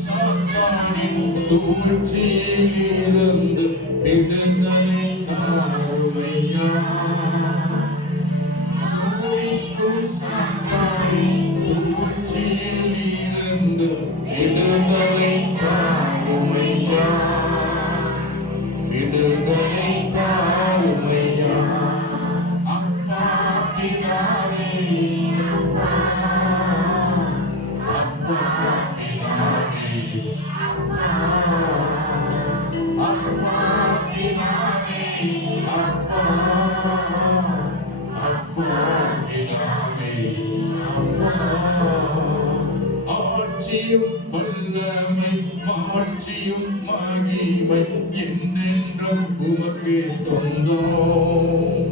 சாத்தானின் சூழ்ச்சியிலிருந்து விடுதலை தாருமையா. சூழிக்கும் சாத்தானின் சூழ்ச்சியிலிருந்து விடுதலை தாருமையா. விடுதலை தாருமையா. அப்பா பிதாவே, அப்பா பிதாவே, அப்பா பிதாவே, அப்பா பிதாவே, அப்பா. ஆட்சியும் வல்லமை மாட்சியும் மகிமை என்றென்றும் உமக்கு சொந்தம்.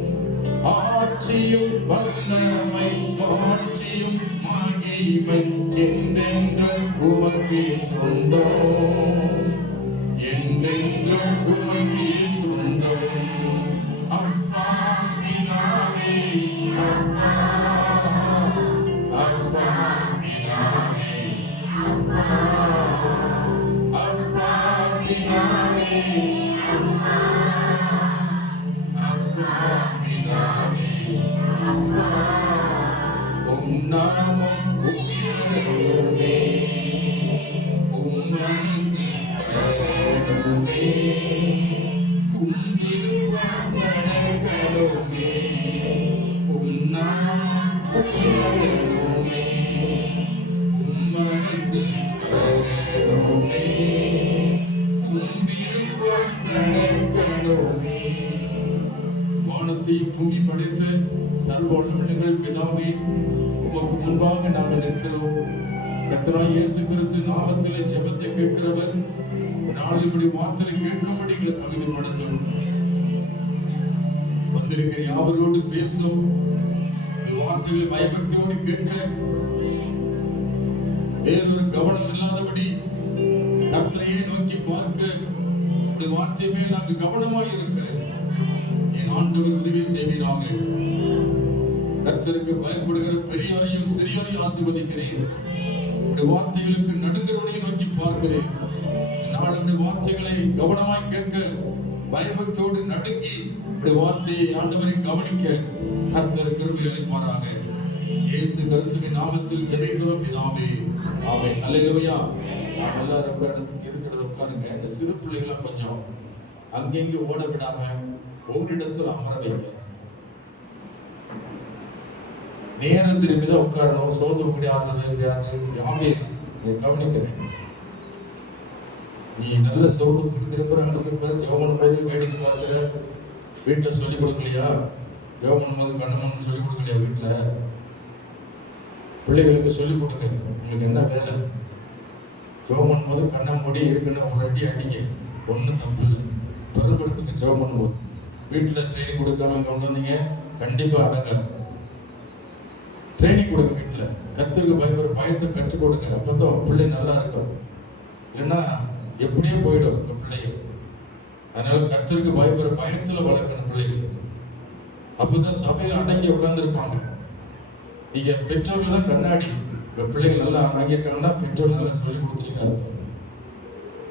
ஆட்சியும் வல்லமை மாட்சியும் மகிமை என்றென்றும் உமக்கு சொந்தம். என்றென்றும் உமக்கு சொந்தம். அப்பா பிதாவே, அப்பா பிதாவே, அப்பா பிதாவே, அப்பா பிதாவே, அப்பா. உம் நாமம் உயரணுமே, உம் மனசு வரணுமே, உம் விருப்பம் நடக்கணுமே. உம் நாமம் உயரணுமே, உம் மனசு வரணுமே, உம் விருப்பம் நடக்கணுமே. வானத்தையும் பூமி படைத்த சர்வ வல்லமையுள்ள பிதாவே, உமக்கு முன்பாக நாங்கள் நிற்கிறோம். கர்த்தராகிய இயேசு கிறிஸ்து நாமத்திலே ஜெபத்தை கேட்கிறவர் நாளில் இப்படி வார்த்தையை கேட்கும்படி எங்களை தகுதிப்படுத்தும். வந்திருக்கிற யாவரோடு பேசும். இந்த வார்த்தைகளை பயபக்தியோடு கேட்க வேறொரு கவனம் இல்லாதபடி கர்த்தரையே நோக்கி பார்க்க இந்த வார்த்தை மேல் நாங்கள் கவனமாய் இருக்க என் ஆண்டவர் உதவி செய்வீராக. கர்த்தருக்கு பயப்படுகிற பெரியோரையும் சிறியோரையும் ஆசீர்வதிக்கிறேன். வார்த்தைகளுக்கு நடுங்கிறவனையும் நோக்கி பார்க்கிறேன். நாளுடைய வார்த்தைகளை கவனமாய் கேட்க பயபக்தியோடு நடுங்கி வார்த்தையை ஆண்டவரை கவனிக்க கர்த்தர் கிருபை அளிப்பாராக. இயேசு கிறிஸ்துவின் நாமத்தில் ஜெபிக்கிறோம் பிதாவே, ஆமென். அல்லேலூயா. நாம் எல்லாரும் இருக்கிறத உட்காருங்க. இந்த சிறு பிள்ளைகளாம் கொஞ்சம் அங்கெங்கே ஓட விடாம ஓரிடத்தில் அமர வைங்க. நேரம் திரும்பிதான் உட்காரணும். சோத முடியாதது கிடையாது. யாபேஸ் கவனிக்கிறேன். நீ நல்ல சோடு திரும்புற அழுதுற ஜெபம் போது வேடிக்கை பார்க்கிற. வீட்டில் சொல்லிக் கொடுக்கலையா? ஜெபம் போது கண்ணு சொல்லிக் கொடுக்கலையா? வீட்டில் பிள்ளைகளுக்கு சொல்லிக் கொடுங்க. உங்களுக்கு என்ன வேலை? ஜெபம் போது கண்ணை மூடி இருக்குன்னு ஒரு அடி அடிங்க. ஒன்றும் தப்பு இல்லை. பெரும்படுத்துங்க. ஜெபம் பண்ணும்போது வீட்டில் ட்ரைனிங் கொடுக்காம கொண்டு வந்தீங்க, கண்டிப்பாக அடங்காது. ட்ரைனிங் கொடுங்க. வீட்டில் கர்த்தருக்கு பயப்படுற பயத்தை கற்றுக் கொடுங்க. அப்பதான் பிள்ளை நல்லா இருக்கும். இல்லைன்னா எப்படியே போயிடும் உங்க பிள்ளைகள். அதனால கர்த்தருக்கு பயப்படுற பயத்துல வளர்க்கணும் பிள்ளைகள். அப்பதான் சபையில அடங்கி உட்கார்ந்துருப்பாங்க. நீங்க பெற்றோர்கள் தான் கண்ணாடி. உங்க பிள்ளைகள் நல்லா அடங்கியிருக்காங்கன்னா பெற்றோர்கள் நல்லா சொல்லிக் கொடுத்துருங்க அர்த்தம்.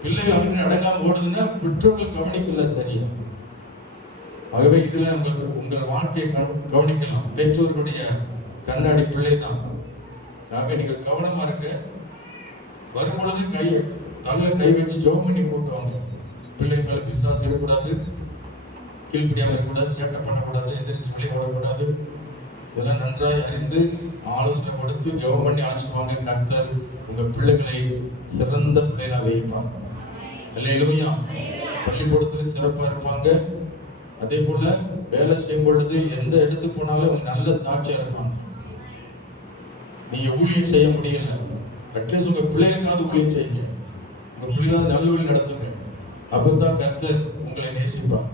பிள்ளைகள் அப்படின்னு அடங்காம ஓடுதுன்னா பெற்றோர்கள் கவனிக்கல சரியா. ஆகவே இதுல உங்கள் வாழ்க்கையை கவனிக்கலாம். பெற்றோர்களுடைய கண்ணாடி பிள்ளை தான். ஆகவே நீங்கள் கவனமா இருங்க. வரும்பொழுது தள்ள கை வச்சு ஜெபம் பண்ணி கூட்டுவாங்க. பிள்ளை மேல பிசாசு இருக்கக்கூடாது, கீழ்ப்படியாம இருக்கக்கூடாது, சேட்டை பண்ணக்கூடாது, எந்திரிச்சு வெளியே ஓடக்கூடாது. இதெல்லாம் நன்றாய் அறிந்து ஆலோசனை கொடுத்து ஜெபம் பண்ணி அழைச்சிடுவாங்க. கர்த்தர் உங்க பிள்ளைகளை சிறந்த பிள்ளைகளா வைப்பாங்க. அல்லேலூயா. பள்ளிக்கூடத்துல சிறப்பா இருப்பாங்க. அதே போல வேலை செய்யும் பொழுது எந்த இடத்துக்கு போனாலும் அவங்க நல்ல சாட்சியா இருப்பாங்க. நீங்க ஊழியம் செய்ய முடியல, அட்லீஸ்ட் உங்க பிள்ளைகளுக்காவது ஊழியம் செய்யுங்க. உங்க பிள்ளைகளாவது நல்ல வழி நடத்துங்க. அப்பதான் கர்த்தர் உங்களை நேசிப்பார்.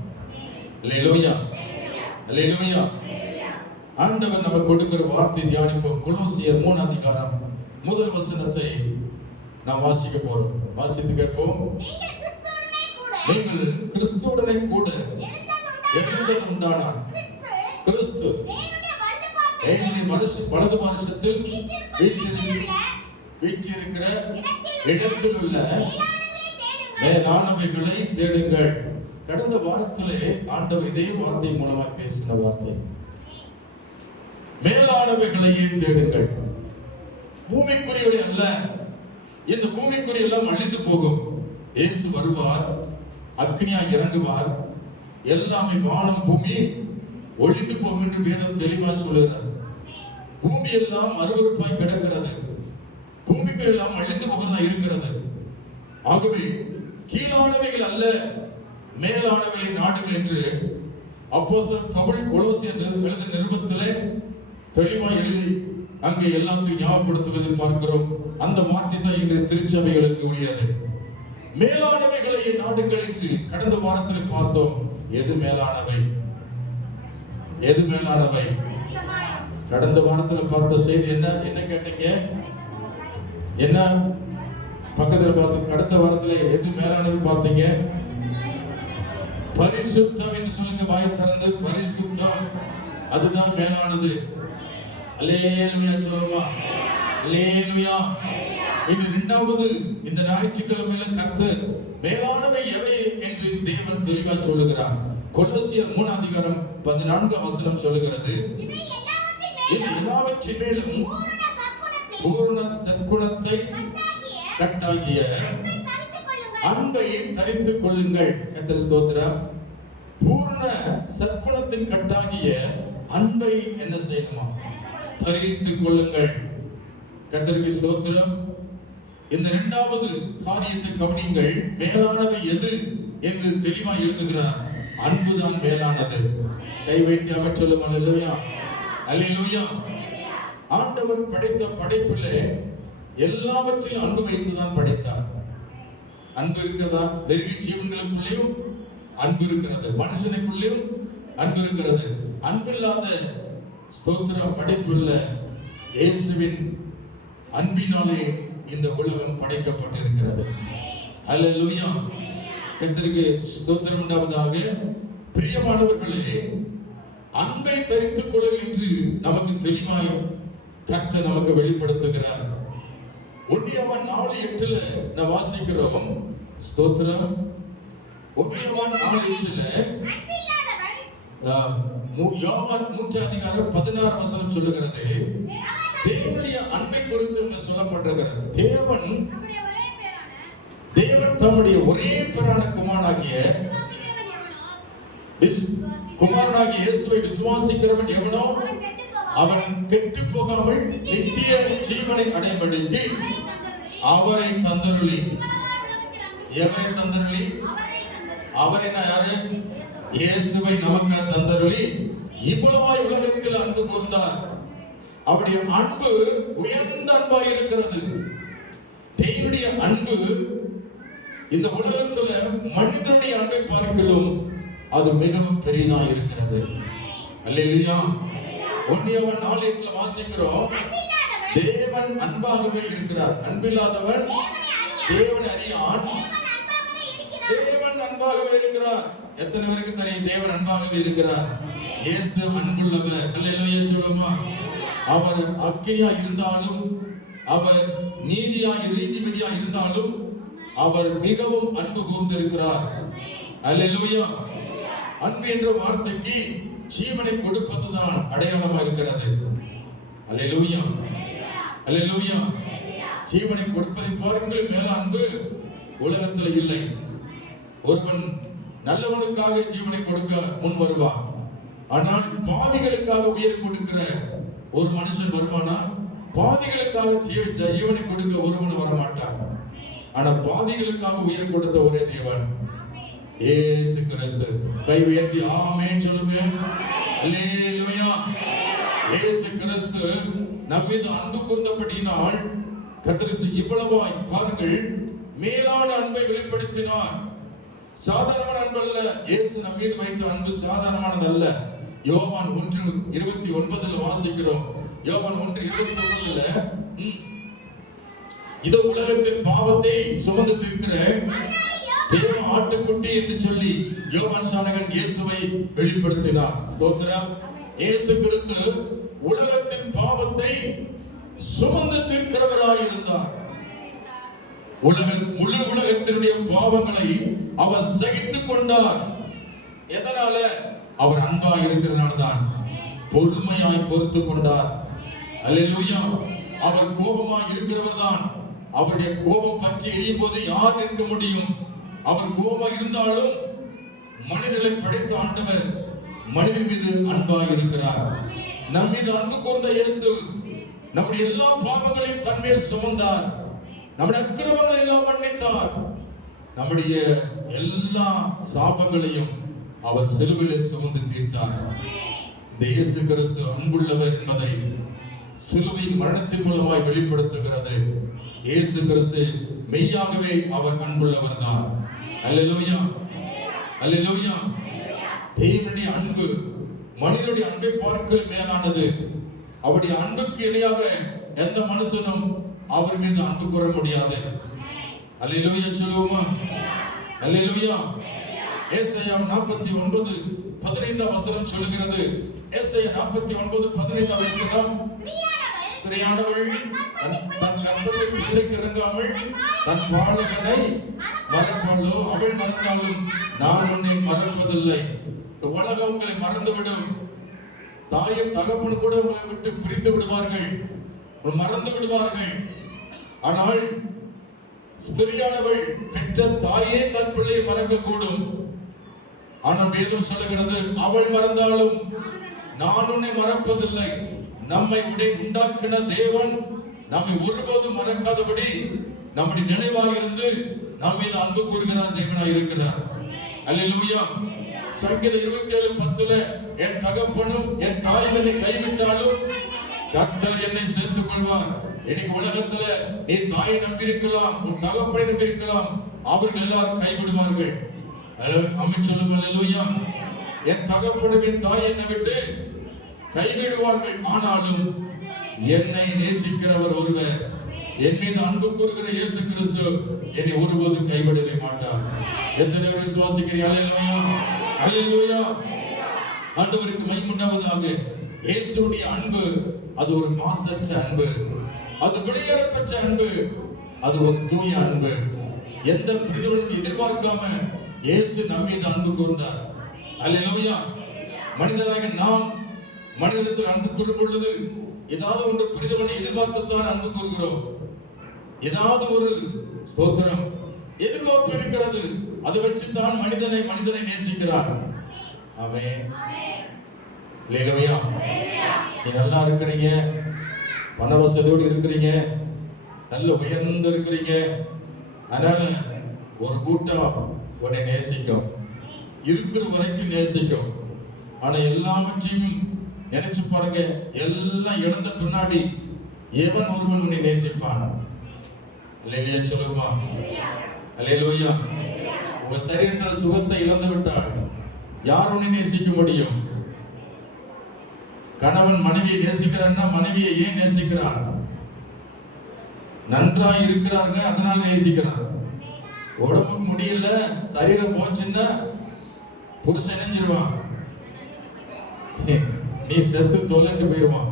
அல்லேலூயா. அல்லேலூயா. ஆண்டவர் நம்ம கொடுக்கிற வார்த்தை தியானிப்போம். கொலோசியர் 3 அதிகாரம் 1 வசனத்தை நாம் வாசிக்க போறோம். வாசித்து கேட்போம். நீங்கள் கிறிஸ்துவுடனே கூட எழுந்தது உண்டானார். கிறிஸ்து தேவனுடைய வலது பாரிசத்தில் வீற்றிருக்கிற வீற்றிருக்கிற இடத்தில் உள்ள மேலானவைகளை தேடுங்கள். கடந்த வாரத்திலே ஆண்டவர் இதே வார்த்தை மூலமாக பேசின வார்த்தை, மேலானவைகளையே தேடுங்கள். பூமிக்குரியவை அல்ல. இந்த பூமிக்குரிய எல்லாம் அழிந்து போகும். இயேசு வருவார், அக்னியா இறங்குவார், எல்லாமே வானம் பூமி ஒழிந்து போகும் என்று வேதம் தெளிவா சொல்லுகிறார். பூமி எல்லாம் அருவருப்பாய் கிடக்கிறது, பூமிக்கு எல்லாம் அழிந்து போகிறதா இருக்கிறது. ஆகவே கீழானவைகள் அல்ல, மேலானவைகளை நாடுகள் என்று அப்போஸ்தலன் பவுல் கொலோசியர் எழுதின நிருபத்திலே தெளிவாய் எழுதி அங்கே எல்லாத்தையும் ஞாபகப்படுத்துவதை பார்க்கிறோம். அந்த வார்த்தை தான் இன்று திருச்சபைகளுக்கு உரியது. மேலானவைகளை நாடுங்கள் என்று கடந்த வாரத்தில் பார்த்தோம். எது மேலானவை? எது மேலானவை? கடந்த வாரத்தில் பார்த்த செய்தி என்ன என்ன கேட்டீங்க? என்ன பக்கத்தில் பார்த்து கடந்த வாரத்தில் எது மேலானவை பார்த்தீங்க? பரிசுத்தம் என்று சொல்லுங்க. வாயை திறந்து பரிசுத்தம், அதுதான் மேலானது. அல்லேலூயா சொல்லுமா? அல்லேலூயா. இனி இரண்டாவது, இந்த ஞாயிற்றுக்கிழமையில கர்த்தர் மேலானவை எவை என்று தேவன் தெளிவா சொல்லுகிறார். கொலோசியர் 3:14 சொல்லுகிறது, இது எல்லாவற்றின் மேலும் பூரண சற்குணத்தை கட்டாகிய அன்பை தரித்துக் கொள்ளுங்கள். கர்த்தர் ஸ்தோத்திரம். பூரண சற்குணத்தின் கட்டாகிய அன்பை என்ன செய்யணுமா? தரித்துக் கொள்ளுங்கள். கர்த்தருக்கு ஸ்தோத்திரம். இந்த இரண்டாவது காரியத்தை கவனியுங்கள். மேலானவை எது என்று தெளிவாக எழுதுகிறார். அன்புதான் மேலானது. கை வைத்து அமைச்சலும் அல்லேலூயா, அல்லேலூயா. ஆண்டவர் படைத்த படைப்பிலே எல்லாவற்றிலும் அன்பு வைத்துதான் படைத்தார். அன்பு இருக்கிறதா? வெறும் ஜீவன்களுக்குள்ளேயும் அன்பு இருக்கிறது, மனுஷனுக்குள்ளேயும் அன்பு இருக்கிறது. அன்பில்லாத ஸ்தோத்திரம் படைப்புள்ள இயேசுவின் அன்பினாலே இந்த உலகம் படைக்கப்பட்டிருக்கிறது. அல்லேலூயா. கர்த்தருக்கு ஸ்தோத்திரம் உண்டாவதாக. பிரியமானவர்களே, அன்பை தரித்துக் கொள்ளுங்கள் என்று நமக்கு தெளிவாய் கர்த்தர் நமக்கு வெளிப்படுத்துகிறார். 1 யோவான் 4:8 நான் வாசிக்கிறோம். ஸ்தோத்திரம். 1 யோவான் 4:8 யோவான் 3:16 சொல்லுகிறது, தேவனுடைய அன்பை குறித்து சொல்லப்பட்டிருக்கிறது. தேவன் தம்முடைய ஒரே பேரான குமாரனாகிய இயேசுவை விசுவாசிக்கிறவன் எவனோ அவன் கெட்டு போகாமல் நித்திய ஜீவனை அடையும்படிக்கு அவரை தந்தருளி. எவரை தந்தருளி? அவரை யாரு? இயேசுவை நமக்கு தந்தருளி இவ்வளவாய் உலகத்தில் அன்பு கூர்ந்தார். அவருடைய அன்பு உயர்ந்த அன்பாய் இருக்கிறது. தேவனுடைய அன்பு இந்த உலகத்துல மனிதனுடைய அன்பை பார்க்கலும் அது மிகவும் பெரிதா இருக்கிறது. அல்லேலூயா. 1 யோவான் 4:8 வாசிக்கிறோம், தேவன் அன்பாகவே இருக்கிறார், அன்பில்லாதவன் தேவனை அறியான். தேவன் அன்பாகவே இருக்கிறார். எத்தனை பேருக்கு தெரியும் தேவன் அன்பாகவே இருக்கிறார்? இயேசு அன்புள்ளவர். அல்லேலூயா சொல்லுமா? அவர் அக்கினியா இருந்தாலும், அவர் நீதிபதியா இருந்தாலும் அவர் மிகவும் அன்பு கூர்ந்திருக்கிறார். அல்லேலூயா. அன்பு என்ற வார்த்தைக்கு ஜீவனை கொடுப்பதுதான் அடையாளமா இருக்கிறது. அல்லேலூயா, அல்லேலூயா. ஜீவனை கொடுப்பதை பாருங்கள். மேல அன்பு உலகத்தில் இல்லை. ஒருவன் நல்லவனுக்காக ஜீவனை கொடுக்க முன் வருவான். ஆனால் பாவிகளுக்காக உயிர் கொடுக்கிற ஒரு மனுஷன் வருவானா? பாவிகளுக்காக ஜீவனை கொடுக்க ஒருவன் வரமாட்டான். ஆனா பாவிகளுக்காக உயிர் கொடுத்த ஒரே தேவன் இயேசு கிறிஸ்து. கை உயர்த்தி ஆமென் சொல்லுங்க. அல்லேலூயா. இயேசு கிறிஸ்து நம்மீது அன்பு கூர்ந்தபடியினால் கர்த்தர் இவ்வளவாய் பாருங்கள் மேலான அன்பை வெளிப்படுத்தினார். சாதாரணமான அன்பு அல்ல. இயேசு நம்ம மீது வைத்த அன்பு சாதாரணமானது அல்ல. யோவான் 1:29 வாசிக்கிறோம். யோவான் 1:29 இது உலகத்தின் பாவத்தை சுமந்து தீர்க்கிற தேவ ஆட்டுக்குட்டி என்று சொல்லி யோவான் சானகன் இயேசுவை வெளிப்படுத்தினார். ஸ்தோத்திரம். இயேசு கிறிஸ்து உலகத்தின் பாவத்தை சுமந்து தீர்க்கிறவராய் இருந்தார். முழு உலகத்தினுடைய பாவங்களை அவர் சகித்துக் கொண்டார். எதனால? அவர் அன்பா இருக்கிறதுனால்தான். பொறுமையாய் பொறுத்து கொண்டார். அல்லேலூயா. அவர் கோபமாய் இருக்கிறவர் தான். அவருடைய கோபம் பற்றி எரியும் போது யார் நிற்க முடியும்? அவர் கோபமாக இருந்தாலும் மனிதர்களை படைத்த ஆண்டவர் மனிதன் மீது அன்பாக இருக்கிறார். நம் மீது அன்பு கூர்ந்த இயேசு நம்முடைய எல்லா பாவங்களையும் தன்மேல் சுமந்தார். நம்முடைய அக்கிரமங்களை எல்லாம் மன்னித்தார். நம்முடைய எல்லா சாபங்களையும் அவர் சிலுவையிலே சுமந்து தீர்த்தார். இந்த இயேசு கிறிஸ்து அன்புள்ளவர் என்பதை சிலுவையின் மரணத்தின் மூலமாய் வெளிப்படுத்துகிறது. இயேசு கிறிஸ்து மெய்யாகவே அவர் அன்புள்ளவர் தான். அல்லேலூயா, அல்லேலூயா. தேவனுடைய அன்பு மனிதனுடைய அன்பை பார்க்க மேலானது. அவருடைய அன்புக்கு இணையாக எந்த மனுஷனும் அவர் மீது அன்பு கூற முடியாது. அல்லேலூயா சொல்லுவோமா? அல்லேலூயா. ஏசாயா 49:15 வசனம் சொல்லுகிறது. ஏசாயா 49:15 வசனம், ஸ்திரீயானவள் தன் கர்ப்பத்தின் பிள்ளைக்கு இறங்காமல் தன் பாலகனை மறப்பாளோ? அவள் மறந்தாலும் நான் உன்னை மறப்பதில்லை. இந்த உலகம் உங்களை மறந்துவிடும். தாயும் தகப்பனும் கூட உங்களை விட்டு பிரிந்து விடுவார்கள், மறந்து விடுவார்கள். ஆனால் ஸ்திரீயானவள் பெற்ற தாயே தன் பிள்ளையை மறக்க கூடும். ஆனால் வேதம் சொல்லுகிறது, அவள் மறந்தாலும் நான் உன்னை மறப்பதில்லை. நம்மை உண்டாக்கின தேவன் நம்மை ஒருபோதும் மறக்காதபடி நம்முடைய நினைவாக இருந்து நம்ம மீது அன்பு கூறுகிறார் தேவனாய் இருக்கிறார். அல்லேலூயா. சங்கீதம் 27:10 என் தகப்பனும் என் தாயும் என்னை கைவிட்டாலும் கர்த்தர் என்னை சேர்த்துக் கொள்வார். இன்னைக்கு உலகத்துல நீ தாயை நம்பியிருக்கலாம், உன் தகப்பனை நம்பியிருக்கலாம், அவர்கள் எல்லாரும் கைவிடுவார்கள். அம்மை சொல்லும் அல்லேலூயா. என் தகப்பனும் என் தாயை என்னை விட்டு கைவிடுவார்கள். ஆனாலும் என்னை நேசிக்கிறவர் ஒருவர், என் மீது அன்பு கூறுகிற இயேசு கிறிஸ்து என்னை ஒருபோதும் கைவிடவே மாட்டார். எத்தனை பேர் விசுவாசிக்கிறீர்கள்? அல்லேலூயா, அல்லேலூயா. ஆண்டவருக்கு மகிமை உண்டாவதாக. இயேசுவுடைய அன்பு அது ஒரு மாசற்ற அன்பு, அது வெளியேறப்பட்ட அன்பு, அது ஒரு தூய அன்பு. எந்த பிரதிபலனும் எதிர்பார்க்காம இயேசு நம் மீது அன்பு கூர்ந்தார். அல்லேலூயா. மனிதனாக நாம் மனிதத்தில் அன்பு கூறும் பொழுது ஏதாவது ஒன்று பிரதிபலனை எதிர்பார்த்துத்தான் அன்பு கூறுகிறோம். ஏதாவது ஒரு ஸ்தோத்திரம் எதிர்பார்ப்பு இருக்கிறது, அதை வச்சுதான் மனிதனை நேசிக்கிறார். ஆமென். அல்லேலூயா. நீ நல்லா இருக்கிறீங்க, பண வசதியோடு இருக்கிறீங்க, நல்ல உயர்ந்து இருக்கிறீங்க, அதனால ஒரு கூட்டம் உன்னை நேசிக்கும், இருக்கிற வரைக்கும் நேசிக்கும். ஆனா எல்லாவற்றையும் நினைச்சு பாருங்க, எல்லாம் இழந்த பின்னாடி எவன் ஒருவன் உன்னை நேசிப்பான்? அல்லேலூயா சொல்லுமா? அல்லேலூயா. உங்க சரீரத்தில் சுகத்தை இழந்து விட்டால் யார் உன்னை நேசிக்க முடியும்? கணவன் மனைவியை நேசிக்கிறான்னா மனைவியை ஏன் நேசிக்கிறான்? நன்றா இருக்கிறாங்க அதனால நேசிக்கிறான். உடம்புக்கு முடியல, சரீரம் போச்சுன்னா புருஷன் நெஞ்சிருவான், நீ செத்து தொலைண்டு போயிருவான்.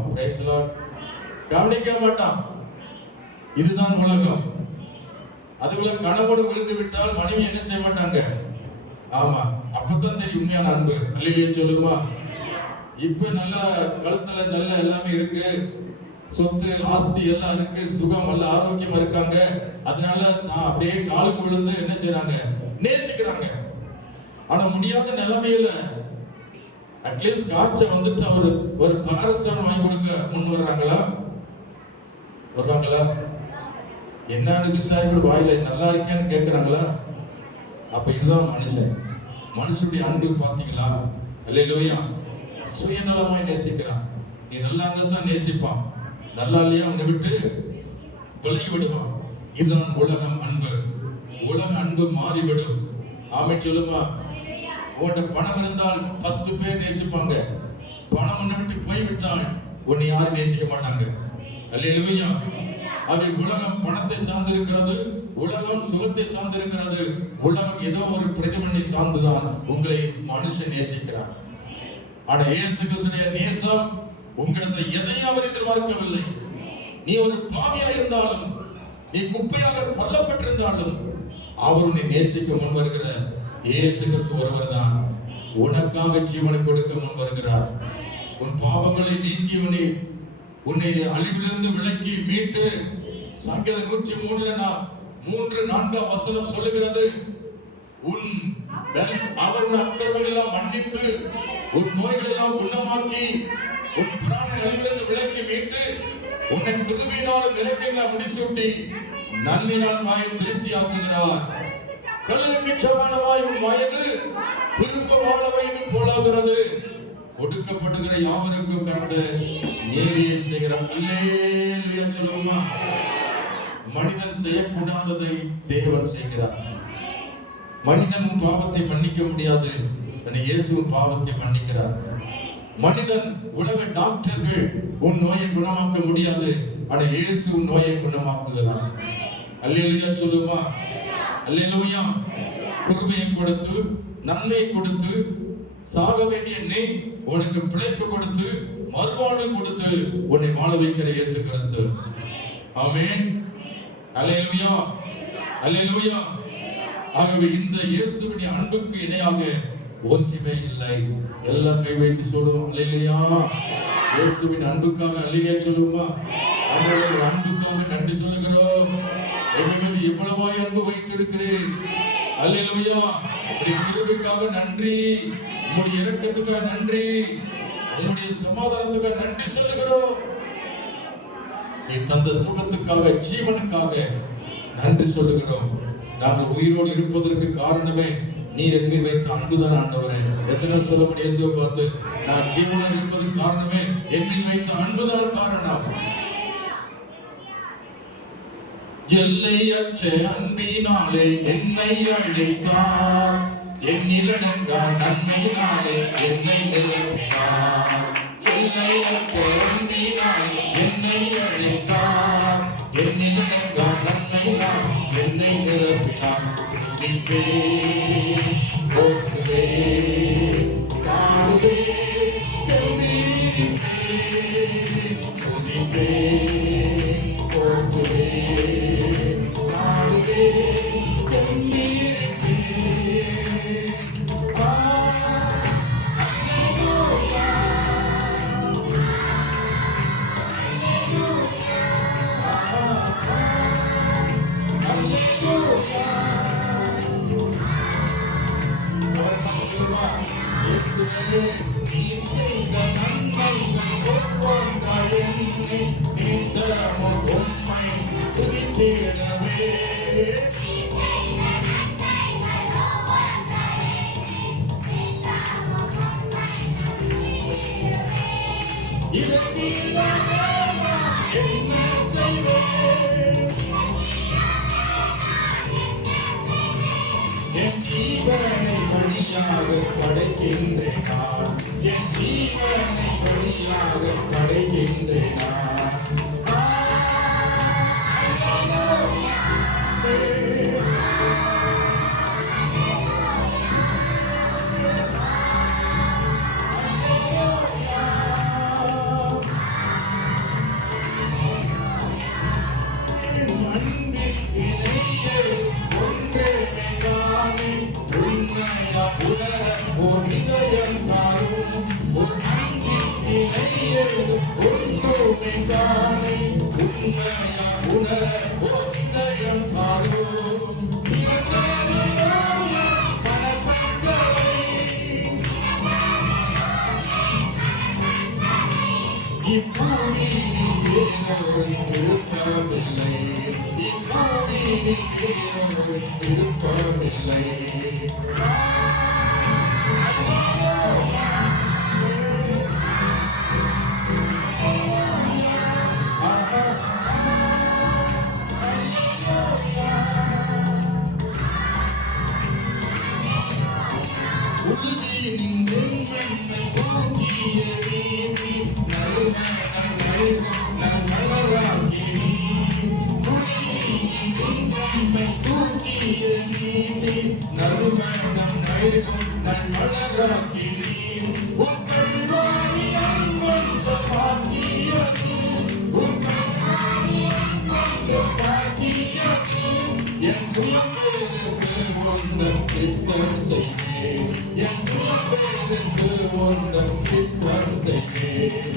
கவனிக்க மாட்டான். இதுதான் உலகம். அதுபோல கணவன் விழுந்து விட்டால் மனைவி என்ன செய்ய மாட்டாங்க? ஆமா, அப்பதான் தெரியும் உண்மையான அன்பு. அல்லேலூயா சொல்லுமா? இப்ப நல்ல கழுத்துல நல்ல எல்லாமே இருக்கு, சொத்து ஆஸ்தி எல்லாம் இருக்கு, சுகம் நல்ல ஆரோக்கியமா இருக்காங்க, அதனால நான் அப்படியே காலுக்கு விழுந்து என்ன செய்யறாங்க? நேசிக்கிறாங்க. ஆனா முடியாத நிலைமையில அட்லீஸ்ட் காய்ச்ச வந்துட்டு அவர் ஒரு பாரஸ்டாமல் வாங்கி கொடுக்க முன் வருவாங்களா? என்னன்னு விசாரிக்கிற வாயில நல்லா இருக்கேன்னு கேட்கிறாங்களா? அப்ப இதுதான் மனுஷனுடைய அன்பு. பாத்தீங்களா? அல்லேலூயா. சுயநலமாய் நேசிக்கிறான். நீ நல்லா இருந்தா நேசிப்பான், நல்லா இல்லையா அவனை விட்டு விலகி விடுவான். இதுதான் உலகம் அன்பு. உலக அன்பு மாறிவிடும். ஆமென் சொல்லுமா? உன்கிட்ட பணம் இருந்தால் 10 பேர் நேசிப்பாங்க, பணம் உன்னை விட்டு போய்விட்டால் உன்னை யாரும் நேசிக்க மாட்டாங்க. அல்லேலூயா. அது உலகம் பணத்தை சார்ந்திருக்கிறது, உலகம் சுகத்தை சார்ந்திருக்கிறது, உலகம் ஏதோ ஒரு பிரதிபலனை சார்ந்துதான் உங்களை மனுஷன் நேசிக்கிறார். ஆனா இயேசு கிறிஸ்துவின் நேசம் உங்களிடத்தில் எதையும் அவர் எதிர்பார்க்கவில்லை. நீ ஒரு பாவியா இருந்தாலும், நீ குப்பையாக தள்ளப்பட்டிருந்தாலும், அவர் உன்னை நேசிக்க முன் வருகிற இயேசு கிறிஸ்து ஒருவர் தான் உனக்காக ஜீவனை கொடுக்க முன் வருகிறார். உன் பாவங்களை நீக்கி உன்னை அழிவிலிருந்து விலக்கி மீட்டு, சங்கீதம் 103 3-4 வசனம் சொல்லுகிறது, அவர் உன் அக்கிரமங்களை எல்லாம் மன்னித்து, உன் நோய்களை எல்லாம் குணமாக்கி, உன் பிராண அழிவிலிருந்து விலக்கி மீட்டு, உன்னை கிருபையினாலும் இரக்கங்களால் முடிசூட்டி, நன்மையினால் வாயை திருப்தி ஆக்குகிறார். கழுகுக்கு சமானமாய் உன் வயது திரும்ப வாழ வயது போலாகிறது. ஒடுக்கப்படுகிற யாவருக்கும் கர்த்தர் நீதியை செய்கிறார். அல்லேலூயா சொல்லுவோமா? மனிதன் செய்யக்கூடாததை தேவன் செய்கிறார். மனிதன் உன் பாவத்தை மன்னிக்க முடியாது, இயேசு உன் பாவத்தை மன்னிக்கிறார். மனிதன் உலக டாக்டர்கள் உன் நோயை குணமாக்க முடியாது, ஆனா இயேசு உன் நோயை குணமாக்குகிறார். அல்லேலூயா சொல்லுமா? அல்லேலூயா. கிருபையை கொடுத்து, நன்மையை கொடுத்து, சாக வேண்டிய நீ உனக்கு பிழைப்பு கொடுத்து, மறுவாழ்வு கொடுத்து உன்னை வாழ வைக்கிற இயேசு கிறிஸ்து. ஆமென். அல்லேலூயா, அல்லேலூயா. ஆகவே இந்த இயேசுவின் அன்புக்கு இணையாக ஒன்றுமே இல்லை. எல்லாம் கை வைத்து சொல்லுவோம் அல்லேலூயா. இயேசுவின் அன்புக்காக அல்லேலூயா சொல்லுமா? அவருடைய அன்புக்காக நன்றி சொல்லுகிறோம். எங்கள் மீது எவ்வளவாய் அன்பு வைத்திருக்கிறேன். அல்லேலூயா. உம்முடைய கிருபைக்காக நன்றி, உம்முடைய இரக்கத்துக்காக நன்றி, உம்முடைய சமாதானத்துக்காக நன்றி சொல்லுகிறோம். நீ தந்த சுகத்துக்காக, ஜீவனுக்காக நன்றி சொல்லுகிறோம். நாங்கள் உயிரோடு இருப்பதற்கு காரணமே நீர் என்மீது வைத்த அன்புதான் ஆண்டவரே. எத்தனை சொல்ல முடியும் இயேசுவை பார்த்து, நான் ஜீவனோடு இருப்பதற்கு காரணமே என்மீது வைத்த அன்புதான் காரணம். எல்லையற்ற அன்பினாலே என்னை அழைத்தார், என்னிலடங்கா நன்மையினாலே என்னை நிரப்பினார். எல்லையற்ற அன்பினாலே என்னை அழைத்தார், என்னிலடங்கா நன்மையினாலே என்னை நிரப்பினார். துதிப்பே, போற்றுவே, பாடுவே, துதிப்பே, போற்றுவே, பாடுவே, நீர் செய்த நன்மைகள் ஒவ்வொன்றையும் நித்தமும் உம்மை துதித்திடவே. இதற்கு என்ன செய்வேன்? என் ஜீவனை வழியாக படைக்கின்றேன் நான், என் ஜீவனை வழியாக படைக்கின்றேன் நான். சுயம்பெருக்கு உந்தன் சித்தம் செய்வேன். என் சுயம்பெருக்கு உந்தன் சித்தம் செய்வேன்.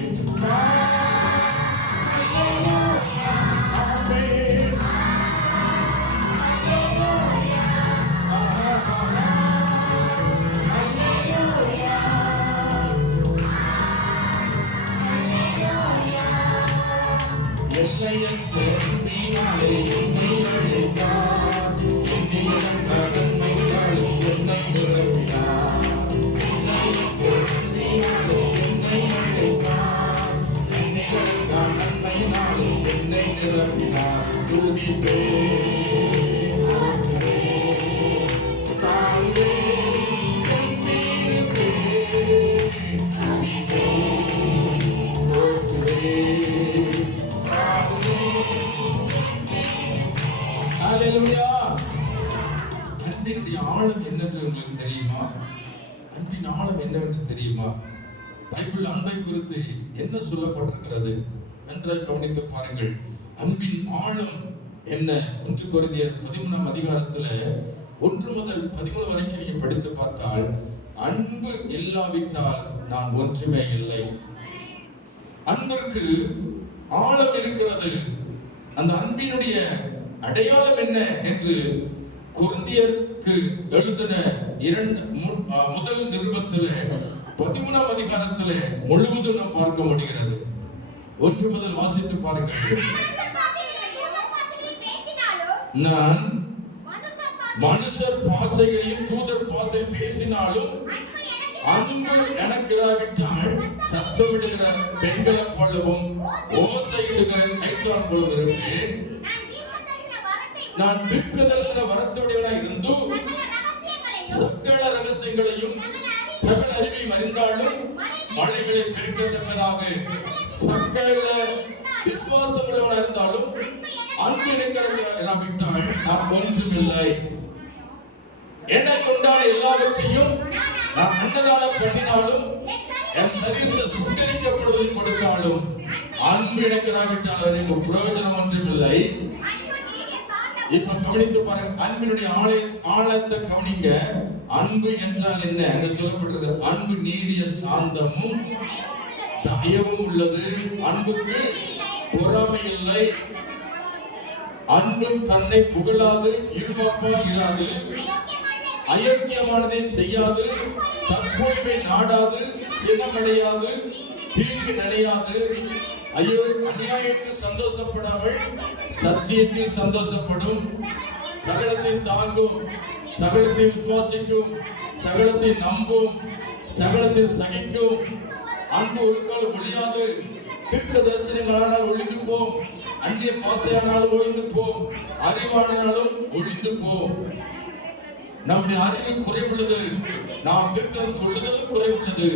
எல்லையற்ற அன்பினாலே என்னை அழைத்தார். என்னை இழந்த நன்மைகளால் என்னை நிரப்பினார். எல்லையற்ற அன்பினாலே என்னை அழைத்தார். என்னை இழந்த நன்மைகளால் என்னை நிரப்பினார். துதிப்பேன், தாழ்வேன், கண்ணீருப்பேன். துதிப்பேன், போற்றுவேன். ஹல்லேலூயா. அன்பினுடைய ஆழம் என்னென்று உங்களுக்கு தெரியுமா? அன்பின் ஆழம் என்னவென்று தெரியுமா? பைபிள் அன்பை குறித்து என்ன சொல்லப்பட்டிருக்கிறது நன்றாக கவனித்து பாருங்கள். அன்பின் ஆழம் என்ன? 1 கொரிந்தியர் 13ஆம் அதிகாரத்துல 1 முதல் 13 வரைக்கும் நீங்க படித்து பார்த்தால், அன்பு இல்லாவிட்டால் நான் ஒன்றுமே இல்லை. அன்பிற்கு ஆழம் இருக்கிறது. அந்த அன்பினுடைய அடையாளம் என்ன என்று கொரிந்தியருக்கு எழுதின முதல் நிருபத்திலே 13ஆம் அதிகாரத்திலே முழுவதும் நாம் பார்க்க முடிகிறது. 1 முதல் வாசித்து பாருங்கள். நான் மனுஷர் பாசைகளையும் தூதர் பாசை பேசினாலும் அன்பு எனக்கு இராவிட்டால் சத்தமிடுகிற பெண்களை போலவும் ஓசையிடுகிற கைத்தான் போலவும் இருப்பேன். நான் தீர்க்க தரிசன வரத்தோடையவனாய் இருந்தும் சகல ரகசியங்களையும் சகல அறிவையும் அறிந்தாலும் மழைகளை பெருக்கத்தக்கதாக சகல விசுவாசங்களோடு இருந்தாலும் அன்பு இருக்கிறாவிட்டால் நான் ஒன்றுமில்லை. எனக்கு உண்டான எல்லாவற்றையும் நான் அன்னதானம் பண்ணினாலும் என் சரீரத்தை சுட்டரிக்கப்படுவதை கொடுத்தாலும் அன்பு இருக்கிறாவிட்டால் எனக்கு பிரயோஜனம் ஒன்றுமில்லை. இப்ப கவனித்து பாருங்க, அன்பினுடைய ஆழத்தை கவனிங்க. அன்பு என்றால் என்ன? அங்க சொல்லப்பட்டது, அன்பு நீடிய சாந்தமும் தயவும் உள்ளது. அன்புக்கு பொறாமை இல்லை. அன்பு தன்னை புகழாது, இருமாப்பா இராது, அயோக்கியமானதை செய்யாது, தற்பொழிவை நாடாது, சினமடையாது, தீங்கு நினையாது, அநியாயத்தில் சந்தோஷப்படாமல் சத்தியத்தில் சந்தோஷப்படும், சகலத்தை தாங்கும், சகலத்தை விசுவாசிக்கும், சகலத்தை நம்பும், சகலத்தை சகிக்கும். அன்பு ஒரு காலம் ஒழியாது. தீர்க்க தரிசனங்களானால் ஒழிந்து போம், அந்நிய பாசையானாலும் ஒழிந்து போம், அறிவானாலும் ஒழிந்து போம். நம்முடைய அறிவு குறைவுள்ளது, நாம் தீர்க்க சொல்லுதலும் குறைவுள்ளது.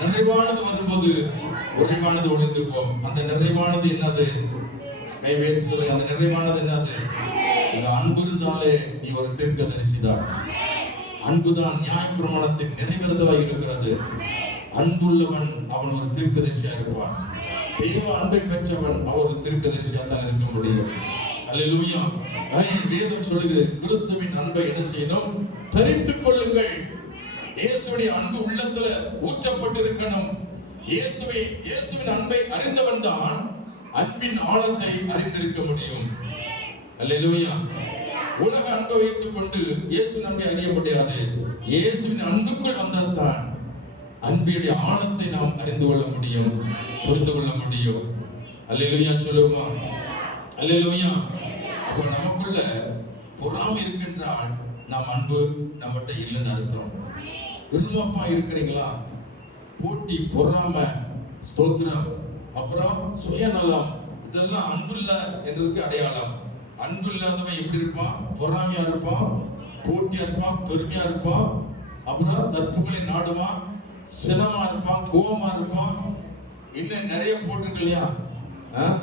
நிறைவானது வரும்போது குறைவானது ஒழிந்து போம். அந்த நிறைவானது என்னது? கை வைத்து சொல்லுங்க, அந்த நிறைவானது என்னது? அன்பு இருந்தாலே நீ ஒரு தீர்க்கதரிசிதான். அன்புதான் நியாயப்பிரமாணத்தின் நிறைவேறுதலாய் இருக்கிறது. அன்புள்ளவன் அவன் ஒரு தீர்க்கதரிசியா இருப்பான். தெய்வ அன்பை பெற்றவன் அவர் ஒரு தீர்க்கதரிசியா தான் இருக்க முடியும். அல்லேலூயா. வேதம் சொல்லுகிறது, கிறிஸ்துவின் அன்பை என்ன செய்யணும்? தரித்துக் கொள்ளுங்கள். இயேசுவின் அன்பு உள்ளத்துல ஊற்றப்பட்டிருக்கணும். இயேசுவின் அன்பை அறிந்தவன் தான் அன்பின் ஆழத்தை அறிந்திருக்க முடியும். அல்லேலூயா. உலக அன்பை வைத்துக் கொண்டு இயேசு அன்பை அறிய முடியாது. இயேசுவின் அன்புக்குள் வந்தால்தான் அன்பினுடைய ஆழத்தை நாம் அறிந்து கொள்ள முடியும், புரிந்து கொள்ள முடியும். அல்லேலூயா சொல்லுமா? அல்லேலூயா. அப்ப நமக்குள்ள பொறாமை இருக்கின்றால் நாம் அன்பு நம்மகிட்ட இல்லைன்னு அர்த்தம். விரும்பப்பா இருக்கிறீங்களா? போட்டி, பொறாமை, ஸ்தோத்திரம், அப்புறம் சுயநலம், இதெல்லாம் அன்பு இல்லை என்றதுக்கு அடையாளம். அன்பு இல்லாதவன் எப்படி இருப்பான்? பொறாமையா இருப்பான், போட்டியா இருப்பான், பெருமையா இருப்பான், அப்புறம் தற்புகளை நாடுவான், சினமா இருப்பான், கோபமா இருப்பான். இன்னும் நிறைய போட்டிருக்கு இல்லையா?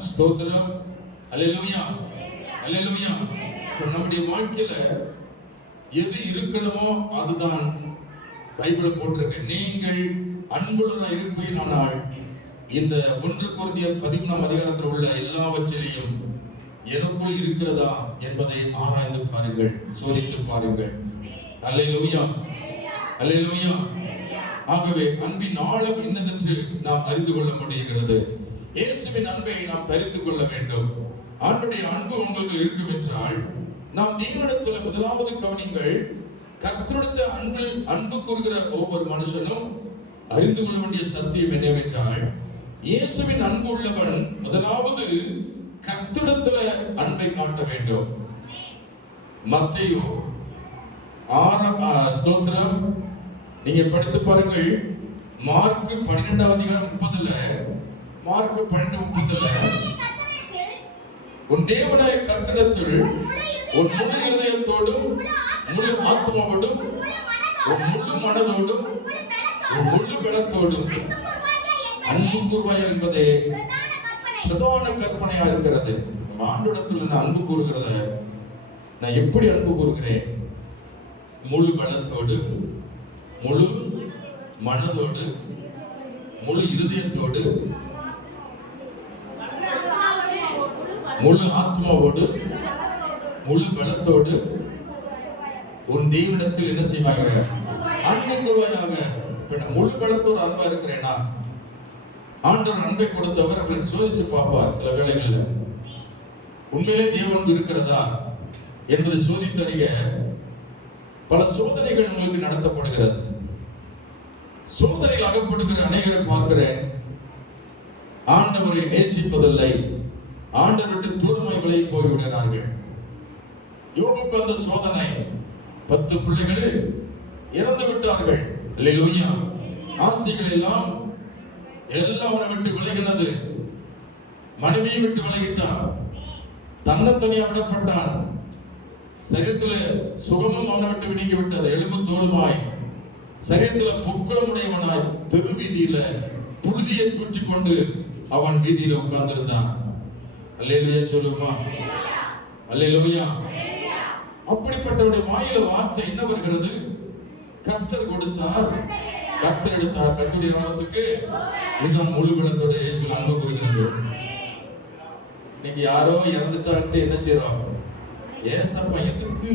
ஸ்தோத்திரம். அல்லேலூயா, அல்லேலூயா. இப்ப நம்முடைய வாழ்க்கையில எது இருக்கணுமோ அதுதான் பைபிள் போட்டிருக்கு. நீங்கள் அன்புள்ளதா இருப்பீர்கள். இந்த 1 கொரிந்தியர் 13ஆம் அதிகாரத்தில் உள்ள எல்லாவற்றிலையும் எனக்குள் இருக்கிறதா என்பதை ஆராய்ந்து பாருங்கள், சோதித்து பாருங்கள். அல்லேலூயா, அல்லேலூயா. ஆகவே அன்பின் ஆழம் என்னதென்று நாம் அறிந்து கொள்ள முடிகிறது. இயேசுவின் அன்பை நாம் தரித்துக் கொள்ள வேண்டும். ஆண்டுடைய அன்பு உங்களுக்கு இருக்கும் என்றால் நாம் தேவனிடத்தில் முதலாவது கவனிங்கள், கர்த்தருடைய அன்பு கூறுகிற ஒவ்வொரு மனுஷனும் அறிந்து கொள்ள வேண்டிய சத்தியம் என்னவென்றால், இயேசுவின் அன்பு உள்ளவன் முதலாவது கர்த்தரிடத்தில் அன்பை காட்ட வேண்டும். மத்தேயு 6 ஸ்தோத்திரம் நீங்க படித்து பாருங்கள். மார்க் 12 அதிகாரம் 30ல, மார்க் 12:30ல, உன் தேவனாய கர்த்தரிடத்தில் உன் முழு இருதயத்தோடும் முழு ஆத்மாவோடும் உன் முழு மனதோடும் உன் முழு பலத்தோடும் அன்பு கூர்வாயா என்பதே பிரதான கற்பனையா இருக்கிறது. ஆண்டோடத்தில் நான் அன்பு கூறுகிறத நான் எப்படி அன்பு கூறுகிறேன்? முழு பலத்தோடு, முழு மனதோடு, முழு இருதயத்தோடு, முழு ஆத்மாவோடு, முழு பலத்தோடு உன் தேவனிடத்தில் என்ன செய்வாங்க? அன்பு கூர்வாயாக. இப்ப நான் முழு பலத்தோடு அன்பா இருக்கிறேனா? ஆண்டவர் அன்பை கொடுத்தவர் அப்படின்னு சோதிச்சு பார்ப்பார். சில வேளைகள்ல உண்மையிலே தேவன் இருக்கிறதா என்பதை சோதித்தறிய பல சோதனைகள் உங்களுக்கு நடத்தப்படுகிறது. சோதனையில் அகப்படுகிற அநேகரை பார்க்கிறேன், ஆண்டவரை நேசிப்பதில்லை, ஆண்டவர் விட்டு தூரமாய் விலகி போய்விடுகிறார்கள். யோபுக்கு அந்த சோதனை, 10 பிள்ளைகள் இறந்து விட்டார்கள். அல்லேலூயா. ஆஸ்திகள் எல்லாம் அவனை விட்டு விலகினது. மனைவியை விட்டு விலகிட்டான், தன்னைத்தனியா விடப்பட்டான். சரீரத்தில் சுகமும் அவனை விட்டு நீங்கி விட்டது. எலும்பு தோலுமாய், சரீரத்தில் பொக்குளமுடையவனாய் தெரு வீதியில புழுதியை தூற்றிக் கொண்டு அவன் வீதியில உட்கார்ந்திருந்தான். அல்லேலூயா சொல்லுமா? அல்லேலூயா. அப்படிப்பட்டவனுடைய வாயில வார்த்தை என்ன வருகிறது? கர்த்தர் கொடுத்தார், கர்த்தர் எடுத்தார். கர்த்தருடைய நாமத்துக்கு இதுதான் முழு பலத்தோட இயேசு அன்பு கூறுகிறது. இன்னைக்கு யாரோ இறந்துட்டான்ட்டு என்ன செய்யறோம்? ஏசப்பா எதுக்கு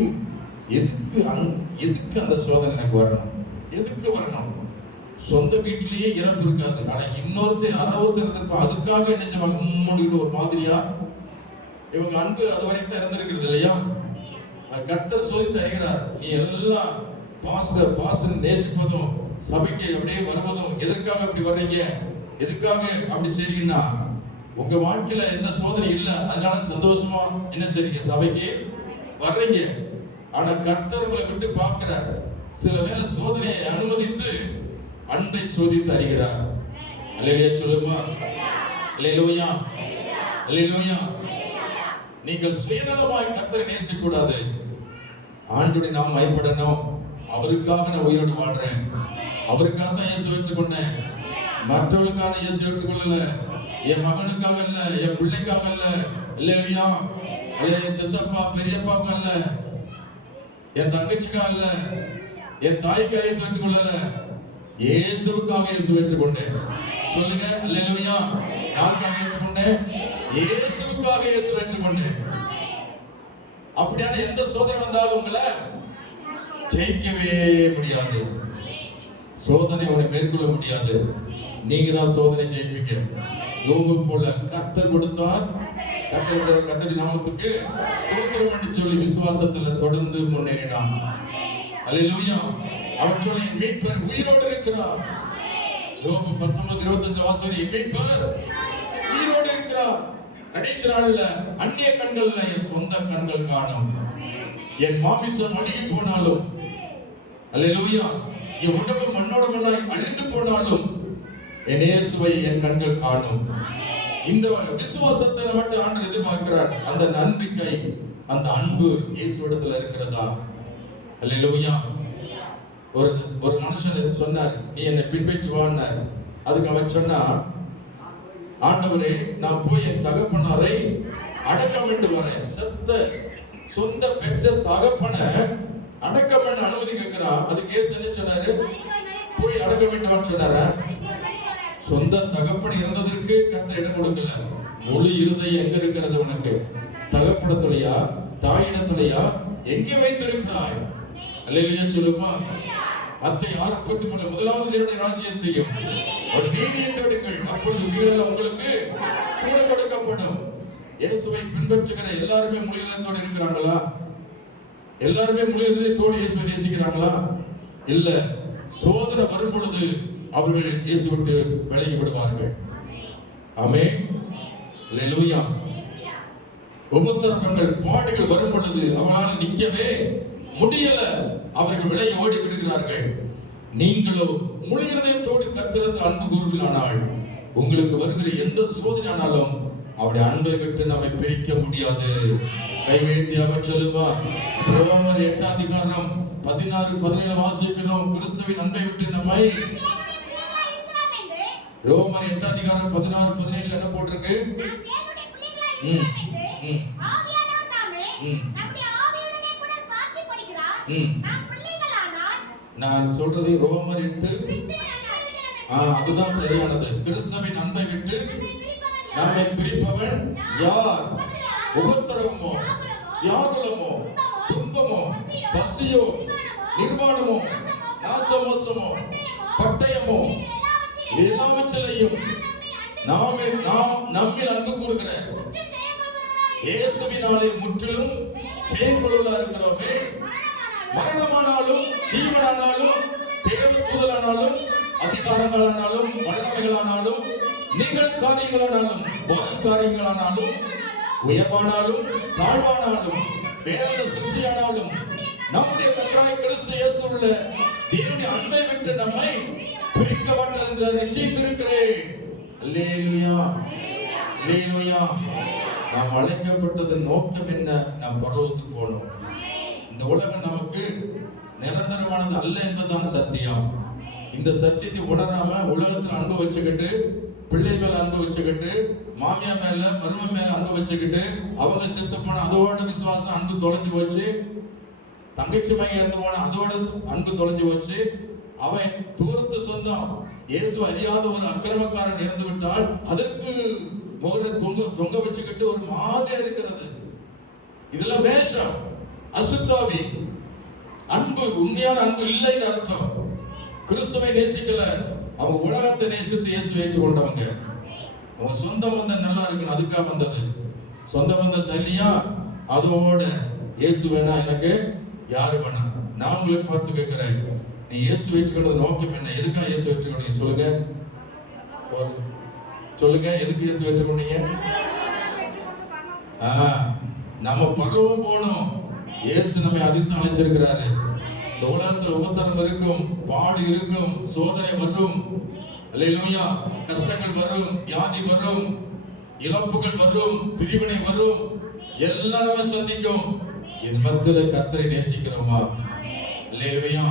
அந்த சோதனை எனக்கு வரணும்? எதுக்கு வரணும்? சொந்த வீட்டிலேயே இறப்பு இருக்காது, ஆனா இன்னொருத்தர் யாராவது இறந்திருப்பான், அதுக்காக என்ன செய்வாங்க? மூடிட்டு ஒரு மாதிரியா இவங்க அன்பு அது வரைக்கும் இறந்திருக்கிறது இல்லையா? கர்த்தர் சோதித்து அறிகிறார். நீ எல்லாம் பாசம் நேசிப்பதும் சபைக்கு அப்படியே வருவதும் எதற்காக அப்படி வர்றீங்க? எதுக்காக அப்படி செய்றீங்கன்னா உங்க வாழ்க்கையில எந்த சோதனை இல்லை, அதனால சந்தோஷமா என்ன செய்றீங்க? சபைக்கு வர்றீங்க. ஆனா கர்த்தர் உங்களை விட்டு பார்க்கிறார். சில வேளை சோதனையை அனுமதித்து அன்பை சோதித்து அறிகிறார். அல்லேலூயா சொல்லுமா? அல்லேலூயா, அல்லேலூயா. நீங்கள் சுயநலமாய் கர்த்தரை நேசிக்க கூடாது. ஆண்டவரை நாம் பயப்படணும். அவருக்காக நான் உயிரோடு வாழ்றேன், அவருக்காக தான் இயேசு ஏற்றுக்கொண்டேன், மற்றவர்களுக்கான இயேசு ஏற்றுக்கொள்ளல. என் மகனுக்காக இல்ல, என் பிள்ளைக்காக இல்ல, இல்லையா? என் சித்தப்பா பெரியப்பாவுக்கு அல்ல, என் தங்கச்சிக்காக இல்ல, என் தாய்க்காக இயேசு ஏற்றுக்கொள்ளல, இயேசுவுக்காக இயேசு ஏற்றுக்கொண்டேன். சொல்லுங்க அல்லேலூயா. யாருக்காக ஏற்றுக்கொண்டேன்? இயேசுவுக்காக இயேசு ஏற்றுக்கொண்டேன். அப்படியான எந்த சோதனை வந்தாலும் உங்களை ஜெயிக்கவே முடியாது. சோதனை உன்னை மேற்கொள்ள முடியாது. நீங்க தான் சோதனை ஜெயிப்பீங்க. யோபு போல கர்த்தர் கொடுத்தார், கர்த்தருடைய நாமத்துக்கு ஸ்தோத்திரம் என்று சொல்லி விசுவாசத்துல தொடர்ந்து முன்னேறினான். அல்லேலூயா. அவன் சொல்லி மீட்பர் உயிரோடு இருக்கிறார். யோபு 19:25 வாசனை, மீட்பர் உயிரோடு இருக்கிறார். கடைசி நாள்ல அந்நிய கண்கள்ல என் சொந்த கண்கள் காணும். என் மாமிசம் அழுகி போனாலும், அல்லேலூயா, என் உடம்பு மண்ணோட மண்ணாய் அழிந்து போனாலும் என் இயேசுவை என் கண்கள் காணும். இந்த விசுவாசத்தை மட்டும் ஆண்டவர் எதிர்பார்க்கிறார். அந்த நம்பிக்கை, அந்த அன்பு இயேசுவிடத்துல இருக்கிறதா? அல்லேலூயா. ஒரு மனுஷன் சொன்னார், நீ என்னை பின்பற்றுவான்னார். அதுக்கு அவன் சொன்னா, ஆண்டவரே, நான் போய் என் தகப்பனாரை அடக்கம் என்று வரேன். சொந்த பெற்ற தகப்பனை அடக்கம் பண்ண அனுமதி கேட்கிறான். அதுக்கு ஏசு என்ன சொன்னாரு? போய் அடக்கம் என்று சொன்னாரா? சொந்த தகப்பன் இருந்ததற்கு கர்த்தர் இடம் கொடுக்கல. முழு இருதயம் எங்க இருக்கிறது? உனக்கு தகப்படத்துலையா தாயிடத்துலையா எங்கே வைத்திருக்கிறாய்? அல்லேலூயா சொல்லுமா. மத்தேயு 6:33 முதலாவது தேவனுடைய ராஜ்யத்தையும் ஒரு நீதியையும் தேடுங்கள், அப்பொழுது வீடுகள் உங்களுக்கு கூட கொடுக்கப்படும். இயேசுவை பின்பற்றுகிற எல்லாருமே முழு இதயத்தோடு இருக்கிறாங்களா? எல்லாருமே முழு இதயத்தோடு இயேசுவை நேசிக்கிறாங்களா? இல்ல. சோதனை வரும் பொழுது அவர்கள் இயேசு விட்டு விலகி விடுவார்கள். ஆமென். அல்லேலூயா. உபத்திரவங்கள் பாடுகள் வரும் பொழுது அவர்களால் நிற்கவே முடியல, அவர்கள் விலகி ஓடி விடுகிறார்கள். நீங்களோ முழு இதயத்தோடு கர்த்தரிடத்தில் அன்பு கூறுவீர்களானால் உங்களுக்கு வருகிற எந்த சோதனையானாலும் அவருடைய அன்பை விட்டு நம்மை பிரிக்க முடியாது. கைவேத்தி அவர் சொல்லுமா. ரோமர் 8:16-17 வாசிக்கிறோம். கிறிஸ்துவின் அன்பை விட்டு நம்மை ரோமர் 8:16-17 என்ன போட்டிருக்கு? நான் சொல்றது ரோமர் 8 அதுதான் சரியானது. கிறிஸ்துவின் அன்பை விட்டு நம்மை பிரிப்பவன் யார்? உபத்திரவமோ, வியாகுலமோ, துன்பமோ, பசியோ, நிர்வாணமோ, நாசமோசமோ, பட்டயமோ, எல்லாவற்றிலையும் நாம் நம்மில் அன்பு கூறுகிற இயேசுவினாலே முற்றிலும் செயல்படுவதா இருக்கிறோமே. மரணமானாலும் ஜீவனானாலும் தேவதூதலானாலும் அதிகாரங்களானாலும் வல்லமைகளானாலும் நிகழ் காரியங்களானாலும் வரும் காரியங்களானாலும் உயர்வானாலும் தாழ்வானாலும் வேறெந்த சிருஷ்டியானாலும் நம்முடைய கர்த்தராகிய கிறிஸ்து இயேசு உள்ள தேவனுடைய அன்பை விட்டு நம்மை பிரிக்க மாட்டேன் என்று நிச்சயித்திருக்கிறேன். அல்லேலூயா, அல்லேலூயா. நாம் அழைக்கப்பட்டது நோக்கம் என்ன? நாம் பரலோகத்துக்கு போகணும். இந்த உலகம் நமக்கு நிரந்தரமானது அல்ல என்பதுதான் சத்தியம். இந்த சத்தியத்தை உணராம உலகத்துல அன்பு வச்சுக்கிட்டு, பிள்ளை மேல அன்பு வச்சுக்கிட்டு, மாமியா மேல மரும மேல அன்பு வச்சுக்கிட்டு, அவங்க செத்து போன அதோட விசுவாசம் அன்பு தொலைஞ்சு வச்சு, தங்கச்சி மையம் இருந்து போன அதோட அன்பு தொலைஞ்சு வச்சு, அவன் தூரத்து சொந்தம் இயேசு அறியாத ஒரு அக்கிரமக்காரன் இறந்து விட்டால் அதற்கு முகரை தொங்க வச்சுக்கிட்டு ஒரு மாதிரி இருக்கிறது. இதெல்லாம் வேஷம், அசுத்தாவி. அன்பு, உண்மையான அன்பு இல்லைன்னு அர்த்தம். கிறிஸ்துவை நேசிக்கல, அவங்க உலகத்தை நேசித்து இயேசு ஏற்றுக்கொண்டவங்க. அவங்க சொந்த பந்தம் நல்லா இருக்கணும், அதுக்காக வந்தது. சொந்த பந்தம் சரியா, அதோட இயேசு வேணா, எனக்கு யாரு வேணா. நான் உங்களுக்கு பார்த்து கேட்கிறேன், நீ இயேசு ஏற்றுக்கொண்டது நோக்கம் என்ன? எதுக்காக இயேசு ஏற்றுக்கொண்டீங்க சொல்லுங்க, சொல்லுங்க. எதுக்கு இயேசு ஏற்றுக்கொண்டீங்க? நம்ம பரலோகம் போகணும். இயேசு நம்மை அதிர்த்து அழைச்சிருக்கிறாரு. இந்த உலகத்துல உபத்திரம் இருக்கும், பாடு இருக்கும், சோதனை வரும், அல்லேலூயா, கஷ்டங்கள் வரும், வியாதி வரும், இழப்புகள் வரும், பிரிவினை வரும், எல்லாம் நம்ம சந்திக்கும். இது மத்தியில கர்த்தரை நேசிக்கிறோமா? அல்லேலூயா.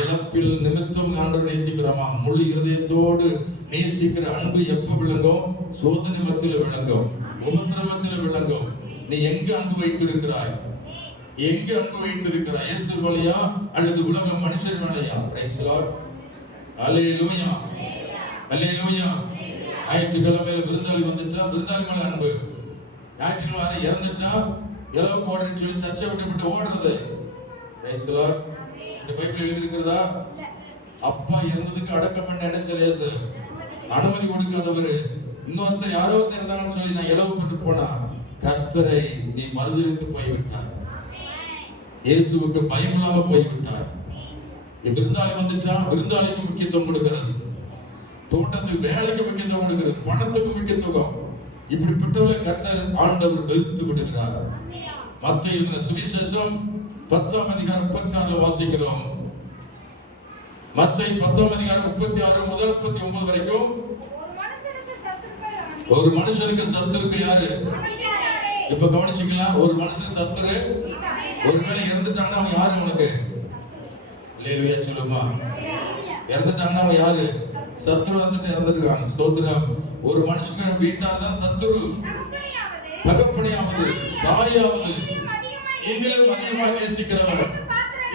இழப்பில் நிமித்தம் ஆண்டவரை நேசிக்கிறோமா? முழு இருதயத்தோடு நேசிக்கிற அன்பு எப்ப விளங்கும்? சோதனை மத்தியில விளங்கும், உபத்திரவத்தில விளங்கும். நீ எங்க அன்பு வைத்திருக்கிறாய்? எங்க அன்பு வைத்திருக்கிறாய்? இயேசு வழியா அல்லது உலக மனுஷர் வழியா? Praise the Lord. அல்லேலூயா, அல்லேலூயா. ஞாயிற்றுக்கிழமையில விருந்தாளி வந்துட்டா விருந்தாளி மேல அன்பு. ஞாயிற்றுக்கிழமை இறந்துட்டா இலவு ஓடுன்னு சொல்லி சர்ச்சை விட்டு ஓடுறது. Praise the Lord. இந்த பைபிள் எழுதி இருக்கிறதா? அப்பா இறந்ததுக்கு அடக்கம் பண்ண என்ன இயேசு அனுமதி கொடுக்காதவர். இன்னொருத்தர் யாரோ ஒருத்தர் இருந்தாங்கன்னு சொல்லி நான் இலவு பண்ணி போனா கர்த்தரை நீ மறுதலித்து போய்விட்டார். இயேசுவுக்கு பயம் இல்லாம போய்விட்டார். விருந்தாளி வந்துட்டா விருந்தாளிக்கு முக்கியத்துவம் கொடுக்கிறது, தோட்டத்துக்கு வேலைக்கு முக்கியத்துவம் கொடுக்கிறது, பணத்துக்கு முக்கியத்துவம். இப்படிப்பட்டவரை கர்த்தர் ஆண்டவர் வெறுத்து விடுகிறார். மத்தேயு எழுதின சுவிசேஷம் 10:36 வாசிக்கிறோம். மத்தேயு 10:36 முதல் 39 வரைக்கும். ஒரு மனுஷனுக்கு சத்துருக்கள் யாரு? இப்ப கவனிச்சீங்களா? ஒரு மனுஷன் சத்துரு ஒருவேளை இறந்துட்டாங்கன்னா அவன் யாரு உனக்கு? அல்லேலூயா சொல்லுமா. இறந்துட்டாங்கன்னா அவன் யாரு? சத்துரு வந்துட்டு இறந்துருக்காங்க. ஸ்தோத்திரம். ஒரு மனுஷன் வீட்டார் தான் சத்துரு. தகப்பனையாவது தாயாவது என்னிலும் அதிகமாக நேசிக்கிறவன்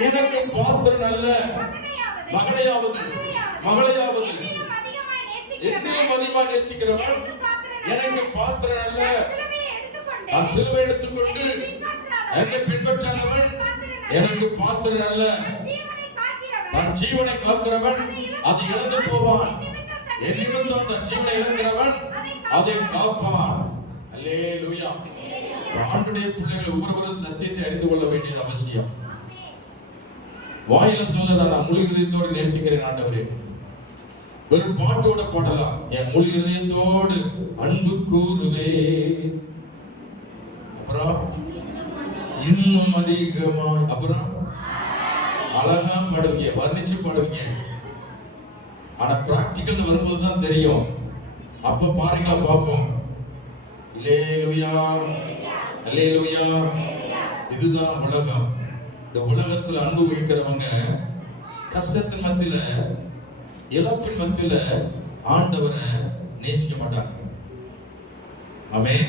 எனக்கு பாத்திரம் அல்ல, மகனையாவது மகளையாவது என்னிலும் அதிகமாக நேசிக்கிறவன் எனக்கு பாத்திரம் அல்ல. நான் சிலுவை எடுத்துக்கொண்டு என்னை பின்பற்றாதவன் எனக்கு பாத்திரன் அல்ல. தன் ஜீவனை காக்கிறவன் அதை இழந்து போவான். என் நிமித்தம் தன் ஜீவனை இழக்கிறவன் அதை காப்பான். அல்லேலூயா. ஆண்டுடைய பிள்ளைகள் ஒவ்வொருவரும் சத்தியத்தை அறிந்து கொள்ள வேண்டியது அவசியம். வாயில சொல்ல நான் முழு இதயத்தோடு நேசிக்கிறேன் ஆண்டவரே. வெறும் பாட்டோட பாடலாம். என் முழு இதயத்தோடு அன்பு கூறுவே. அப்புறம் இன்னும் அதிகமாய். அப்புறம் அழகா பாடுவீங்க, வர்ணிச்சு பாடுவீங்க. ஆனா பிராக்டிக்கல் வரும்போது தான் தெரியும். அப்ப பாருங்களா பார்ப்போம். அல்லேலூயா, அல்லேலூயா. இதுதான் உலகம். இந்த உலகத்துல அன்பு வைக்கிறவங்க கஷ்டத்தின் மத்தியில, இழப்பின் மத்தியில ஆண்டவரை நேசிக்க மாட்டாங்க. ஆமென்.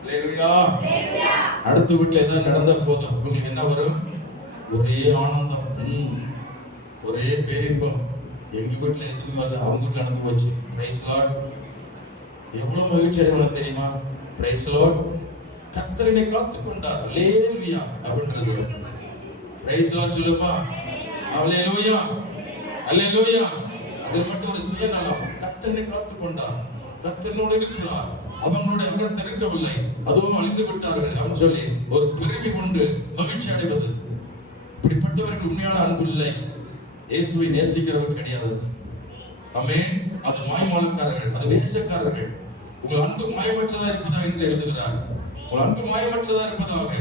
அல்லேலூயா. அடுத்த வீட்டுல ஏதாவது நடந்த போதும் உங்களுக்கு என்ன வரும்? ஒரே ஆனந்தம், ஒரே பேரின்பம். எங்க வீட்டுல எதுவும் வரல, அவங்க வீட்டுல நடந்து போச்சு. Praise Lord. எவ்வளவு மகிழ்ச்சி அடைவாங்க தெரியுமா? Praise Lord. கர்த்தரை காத்துக்கொண்டார். அல்லேலூயா அப்படின்றது. பிரைஸ் லார்ட் சொல்லுமா? அல்லேலூயா, அல்லேலூயா. அதில் மட்டும் ஒரு சுயநலம். கர்த்தரை காத்துக்கொண்டார், கர்த்தரோடு இருக்கிறார், அவங்களுடைய அகத்தை இருக்கவில்லை, அதுவும் அழிந்து விட்டார்கள் அப்படின்னு சொல்லி ஒரு பெருமை கொண்டு மகிழ்ச்சி அடைவது. இப்படிப்பட்டவர்கள் உண்மையான அன்பு இல்லை. இயேசுவை நேசிக்கிறவர் கிடையாது. ஆமென். அது மாய்மாலக்காரர்கள், அது வேஷக்காரர்கள். உங்கள் அன்பு மாயமற்றதா இருப்பதா என்று எழுதுகிறார். உங்கள் அன்பு மாயமற்றதா இருப்பதாக.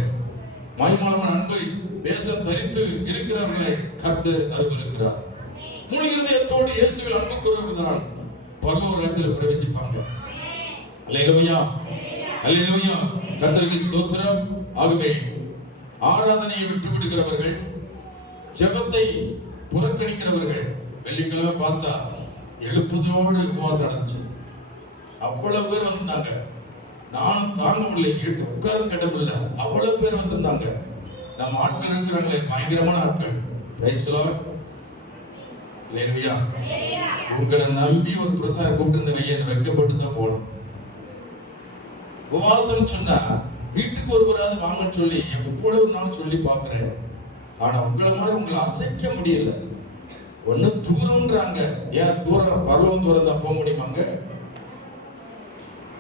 மாய்மாலமான அன்பை வேஷம் தரித்து இருக்கிறவர்களை கர்த்தர் அருவருக்கிறார். முழு இதயத்தோடு இயேசுவில் அன்பு கூறுவதுதான் பரலோக ராஜ்யத்தில் பிரவேசிப்பாங்க. அல்லேலூயா, அல்லேலூயா. கர்த்தருக்கு ஸ்தோத்திரம். ஆகவே ஆராதனையை விட்டு விடுகிறவர்கள், ஜெபத்தை புறக்கணிக்கிறவர்கள், வெள்ளிக்கிழமை பார்த்தா எழுப்புதலோடு உபவாசம் நடந்துச்சு. அவ்வளவு பேர் வந்திருந்தாங்க. நானும் தாங்க முடியல, உட்கார்ந்து கிடமில்ல, அவ்வளவு பேர் வந்திருந்தாங்க. நம்ம ஆட்கள் இருக்கிறாங்களே, பயங்கரமான ஆட்கள். Praise Lord. அல்லேலூயா. உங்களை நம்பி ஒரு பிரசாரம் கூப்பிட்டு இந்த வைக்கப்பட்டு தான் போகணும். உபவாசம் சொன்னா வீட்டுக்கு ஒருவராது வாங்கன்னு சொல்லி எவ்வளவு நாள் சொல்லி பார்க்கிறேன். ஆனா உங்களை மாதிரி உங்களை அசைக்க முடியல. ஒண்ணு தூரம்ன்றாங்க. ஏன் தூரம்? பரலோகம் தூரம் தான் போக முடியுமாங்க?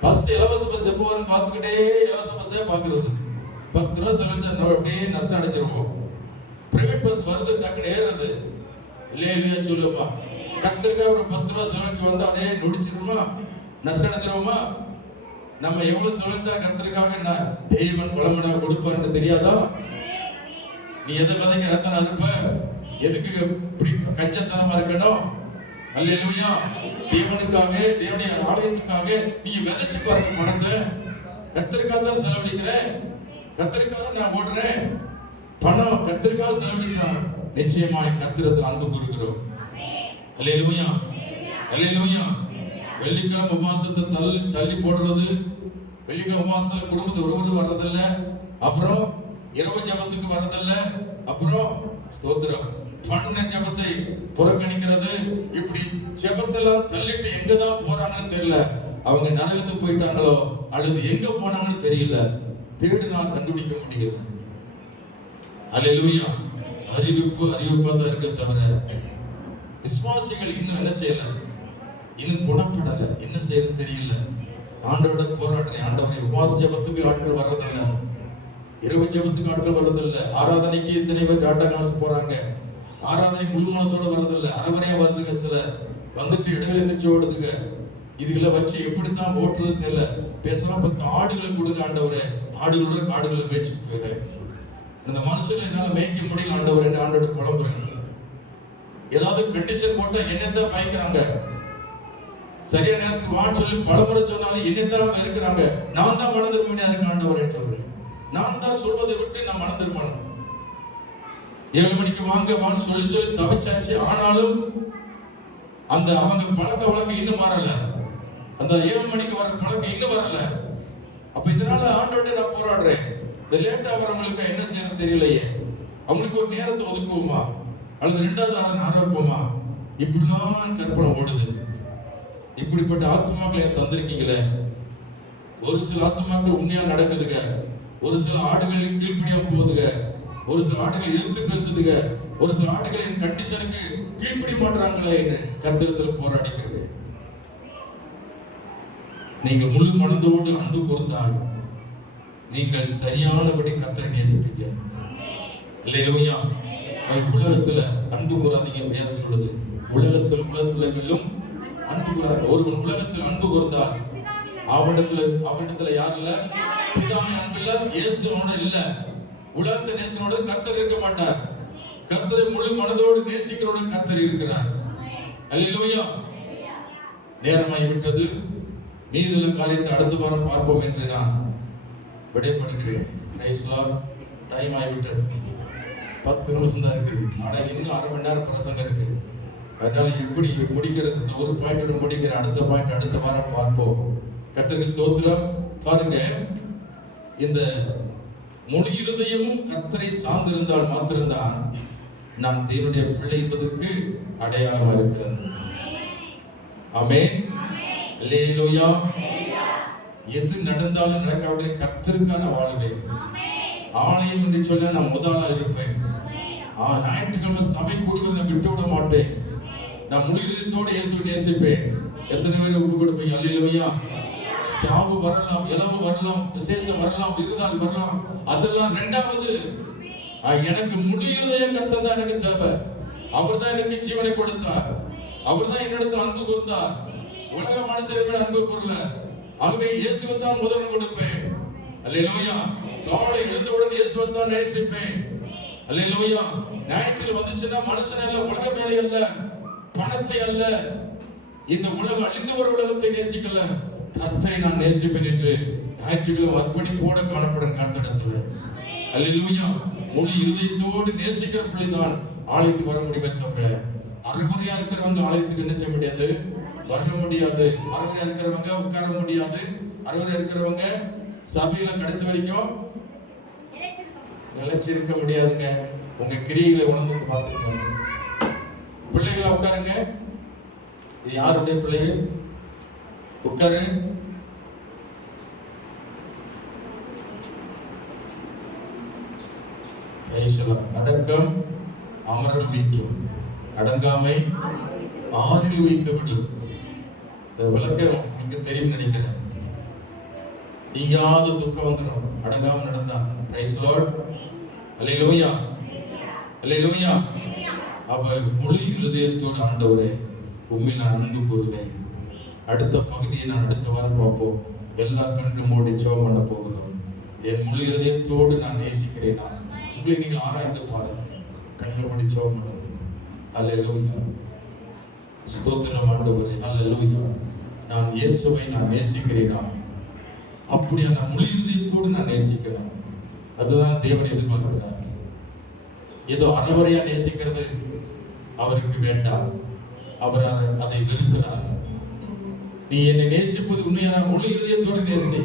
ஃபர்ஸ்ட் இலவச பஸ் எப்போ வரும் பார்த்துக்கிட்டே இலவச பஸ்ஸே பார்க்கறது. 10 ரூபா செலவச்சா அப்படியே நஷ்டம் அடைஞ்சிருவோம். பிரைவேட் பஸ் வருது, டக்குன்னு ஏறுறது. இல்லையா சொல்லுவோமா? கத்திரிக்காய் ஒரு 10 ரூபா செலவச்சு வந்தா அப்படியே நொடிச்சிருமா, நஷ்டம் அடைஞ்சிருவோமா? நம்ம எவ்வளவு செலவச்சா கத்திரிக்காக என்ன தெய்வன் பழமனை கொடுப்பான்னு தெரியாதா? நீ எதை விதைக்க எத்தனை இருப்ப? எதுக்கு இப்படி கஞ்சத்தனமா இருக்கணும்? அல்லேலூயா. தேவனுக்காக, தேவனுடைய ஆலயத்துக்காக நீங்க விதைச்சு பாருங்க பணத்தை. கத்திரிக்காக தான் செலவழிக்கிறேன், கத்திரிக்காக நான் ஓடுறேன். பணம் கத்திரிக்காக செலவழிச்சா நிச்சயமாய் கத்திரத்தில் அன்பு கூறுகிறோம். அல்லேலூயா, அல்லேலூயா. வெள்ளிக்கிழமை உபவாசத்தை தள்ளி போடுறது, வெள்ளிக்கிழமை உபவாசத்துல குடும்பத்தை ஒருவர் வர்றதில்லை, அப்புறம் இரவு ஜபத்துக்கு வர்றதில்லை, அப்புறம் ஸ்தோத்திரம் பண்ண ஜபத்தை புறக்கணிக்கிறது. இப்படி ஜபத்தெல்லாம் தள்ளிட்டு எங்கதான் போறாங்கன்னு தெரியல. அவங்க நரகத்துக்கு போயிட்டாங்களோ அல்லது எங்க போனாங்கன்னு தெரியல. தேடினால் கண்டுபிடிக்க முடியல. அல்லேலூயா. அறிவிப்பா தான் இருக்க தவிர விசுவாசிகள் இன்னும் என்ன செய்யல, இன்னும் குணப்படல. என்ன செய்யறது தெரியல. ஆண்டோட போராடுறேன். ஆண்டவரை உபவாச ஜபத்துக்கு ஆட்கள் வர்றதில்லை, இரவு ஜபத்துக்கு ஆட்கள் வர்றதில்லை. ஆராதனைக்கு இத்தனை பேர் டாட்டா காசு போறாங்க. ஆராதனை முழு மனசோட வர்றதில்லை, அரைவரையா வருதுங்க. சில வந்துட்டு இடையில இருந்துச்சு ஓடுதுங்க. இதுகளை வச்சு எப்படித்தான் ஓட்டுறது தெரியல. பேசாம 10 ஆடுகளை கொடுங்க ஆண்டவரே, ஆடுகளோட காடுகளை மேய்ச்சிட்டு போயிடுறேன். இந்த மனுஷங்களை என்னால மேய்க்க முடியல ஆண்டவரே, ஆண்டோட குழம்புறேன். ஏதாவது கண்டிஷன் போட்டா என்னத்தான் பயக்கிறாங்க. சரியா நேரத்துக்கு வான்னு சொல்லி பலமுறை சொன்னாலும் என்னத்தான் இருக்கிறாங்க. நான் தான் மணந்திருமணியா இருக்கேன் ஆண்டவரே சொல்றேன். நான் தான் சொல்வதை விட்டு நான் மணந்திருமானேன். 7 மணிக்கு வான்னு சொல்லி தவிச்சாச்சு. ஆனாலும் அந்த அவங்க பழக்க வழக்கம் இன்னும் மாறல. அந்த 7 மணிக்கு வர பழக்கம் இன்னும் வரல. அப்ப இதனால ஆண்டோட நான் போராடுறேன். இந்த லேட்டா வரவங்களுக்கு என்ன செய்யறது தெரியலையே. அவங்களுக்கு ஒரு நேரத்தை ஒதுக்குவோமா அல்லது 2வது ஆரம்பிப்போமா? இப்படிலாம் கற்பனை ஓடுது. இப்படிப்பட்ட ஆத்மாக்களை தந்திருக்கீங்களே. ஒரு சில ஆத்துமாக்கள் உண்மையா நடக்குதுங்க, ஒரு சில ஆடுகள் கீழ்ப்படியாம போகுதுங்க, ஒரு சில ஆடுகள் எதிர்த்து பேசுதுங்க, ஒரு சில ஆடுகள் என் கண்டிஷனுக்கு கீழ்ப்படிய மாட்டாங்களே என்று கர்த்தரிடத்தில் போராடிக்கிறேன். நீங்கள் முழு மனதோடு அன்பு கூர்ந்தால் நீங்கள் சரியானபடி கர்த்தரை நேசிப்பீங்க. அல்லேலூயா. உலகத்துல அன்பு கூறாதீங்க. வேற சொல்லுது, உலகத்திலும் அன்பு கூறாது. ஒருவன் உலகத்தில் அன்பு கூர்ந்தால் அவனிடத்துல யார் இல்ல? பிதாவின் அன்பு இல்ல, இயேசுவோட இல்ல. உலகத்தை நேசனோட கர்த்தர் இருக்க மாட்டார். கர்த்தரை முழு மனதோடு நேசிக்கிறோட கர்த்தர் இருக்கிறார். அல்லேலூயா. நேரமாய் விட்டது. மீதுள்ள காரியத்தை அடுத்த வாரம் பார்ப்போம் என்று நான் விடைபடுகிறேன். Price Lord. டைம் ஆகிவிட்டது. 10 நிமிஷம் தான் இருக்குது. ஆனா இன்னும் அரை மணி நேரம் பிரசங்கம் இருக்கு. அதனால எப்படி முடிக்கிறது? இந்த ஒரு பாயிண்டோட முடிக்கிற, அடுத்த பாயிண்ட் அடுத்த வாரம் பார்ப்போம். கர்த்தருக்கு ஸ்தோத்திரம். பாருங்க, இந்த முழு இருதயமும் கர்த்தரை சார்ந்திருந்தால் மாத்திரம்தான் நாம் தேவனுடைய பிள்ளை என்பதற்கு அடையாளமா இருக்கிறது. ஆமென். அல்லேலூயா. எது நடந்தாலும் நடக்காவிட கர்த்தருக்கான வாழ்வேன். ஆலயம் என்று சொல்ல நான் முதலா இருப்பேன். ஞாயிற்றுக்கிழமை சபை கூடுவதை நான் விட்டு விட மாட்டேன். நான் முழு இதயத்தோடு இயேசுவை நேசிப்பேன். எத்தனை பேர் ஒப்பு கொடுப்பீங்க? அல்லேலூயா. சாவு வரலாம், இளவு வரலாம், விசேஷம் வரலாம், விருதாள் வரலாம், அதெல்லாம் இரண்டாவது. எனக்கு முழு இதயம் கர்த்தர் தான் எனக்கு தேவை. அவர் தான் எனக்கு ஜீவனை கொடுத்தார். அவர் தான் என்னிடத்தில் அன்பு கூர்ந்தார். உலக மனுஷரை அன்பு கூறல. ஆகவே இயேசுவை தான் முதலிடம் கொடுப்பேன். அல்லேலூயா. காலை எழுந்தவுடன் இயேசுவை தான் நேசிப்பேன். அல்லேலூயா. ஞாயிற்றில் வந்துச்சுன்னா மனுஷன் அல்ல, உலக மேலே அல்ல, பணத்தை அல்ல, இந்த உலகம் அழிந்து வரும் உலகத்தை நேசிக்கல, கர்த்தரை நான் நேசிப்பேன் என்று ஞாயிற்றுக்கிழமை அர்ப்பணிப்போட காணப்படும் கர்த்தரிடத்துல. அல்லேலூயா. முழு இருதயத்தோடு நேசிக்கிற பிள்ளை தான் ஆலயத்துக்கு வர முடியுமே தவிர, அறகுறையா இருக்கிறவங்க ஆலயத்துக்கு என்ன செய்ய முடியாது? வர முடியாது. அறகுறையா இருக்கிறவங்க உட்கார முடியாது. அறகுறையா இருக்கிறவங்க சபையில கடைசி வரைக்கும் நிலைச்சிருக்க முடியாதுங்க. உங்க கிரியைகளை உணர்ந்து பார்த்துக்கோங்க. பிள்ளைகளை உட்காருங்க. இது யாருடைய பிள்ளைகள்? உட்காரு. அடக்கம் அமரல் வைக்கும், அடங்காமை ஆறில் வைத்து விடும். விளக்கம் உங்களுக்கு தெரியும் நினைக்கிறேன். நீங்காத துக்கம் வந்துடும் அடங்காம நடந்தா. Praise Lord. அல்லேலூயா. அல்லேலூயா. அவ முழு இருதயத்தோடு ஆண்டவரே உண்மையில் நான் அன்பு கூறுவேன். அடுத்த பகுதியை நான் அடுத்த வாரம் பார்ப்போம். எல்லா கண்ணு மூடி ஜெபம் பண்ண போகிறோம். என் முழு இருதயத்தோடு நான் நேசிக்கிறேன். உங்களை நீங்கள் ஆராய்ந்து பாருங்க. கண்ணு மூடி ஜெபம் பண்ணுங்க. அல்லேலூயா. ஸ்தோத்திரம் ஆண்டவரே. அல்லேலூயா. நான் இயேசுவை நான் நேசிக்கிறேனா? அப்படியா? நான் முழு இருதயத்தோடு நான் நேசிக்கிறேன். அதுதான் தேவன் எதிர்பார்க்கிறார். ஏதோ அறவரையா நேசிக்கிறது அவருக்கு வேண்டாம். அவர் அதை வெறுக்கிறார். நீ என்னை நேசிப்பது உண்மையான முழு இருதயத்தோடு நேசி.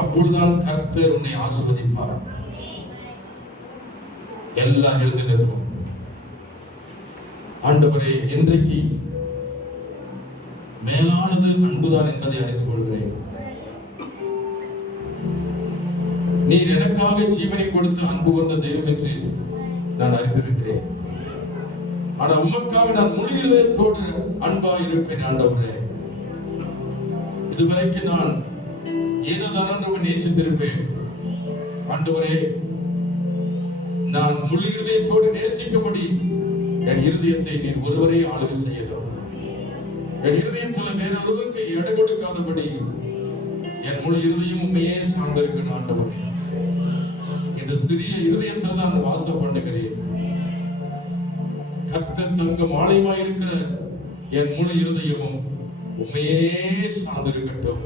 அப்பொழுதுதான் கர்த்தர் உன்னை ஆசீர்வதிப்பார். எல்லாம் எழுந்து நிற்போம். ஆண்டவரே, இன்றைக்கு மேலானது அன்புதான் என்பதை அறிந்து கொள்கிறேன். நீர் எனக்காக ஜீவனை கொடுத்து அன்பு கொண்ட தெய்வம் என்று நான் அறிந்திருக்கிறேன். ஆனா உமக்காக நான் முழு இதயத்தோடு அன்பாக இருப்பேன். ஆண்டவரே, இதுவரைக்கும் நான் ஏனோ நேசித்திருப்பேன். ஆண்டவரே, நான் முழு இதயத்தோடு நேசிக்கும்படி என் இருதயத்தை நீர் ஒருவரே ஆளுகை செய்யலாம். என் இருதயத்தில் வேறொருவருக்கு இடம் கொடுக்காதபடி என் முழு இருதயம் உண்மையே சார்ந்திருக்கணும். ஆண்டவரே, இந்த சிறிய இருதயத்தில் தான் வாசம் பண்ணுகிறேன். கர்த்தர் தங்கம் ஆலயமாய் இருக்கிற என் முழு இருதயமும் உண்மையே சார்ந்திருக்கட்டும்.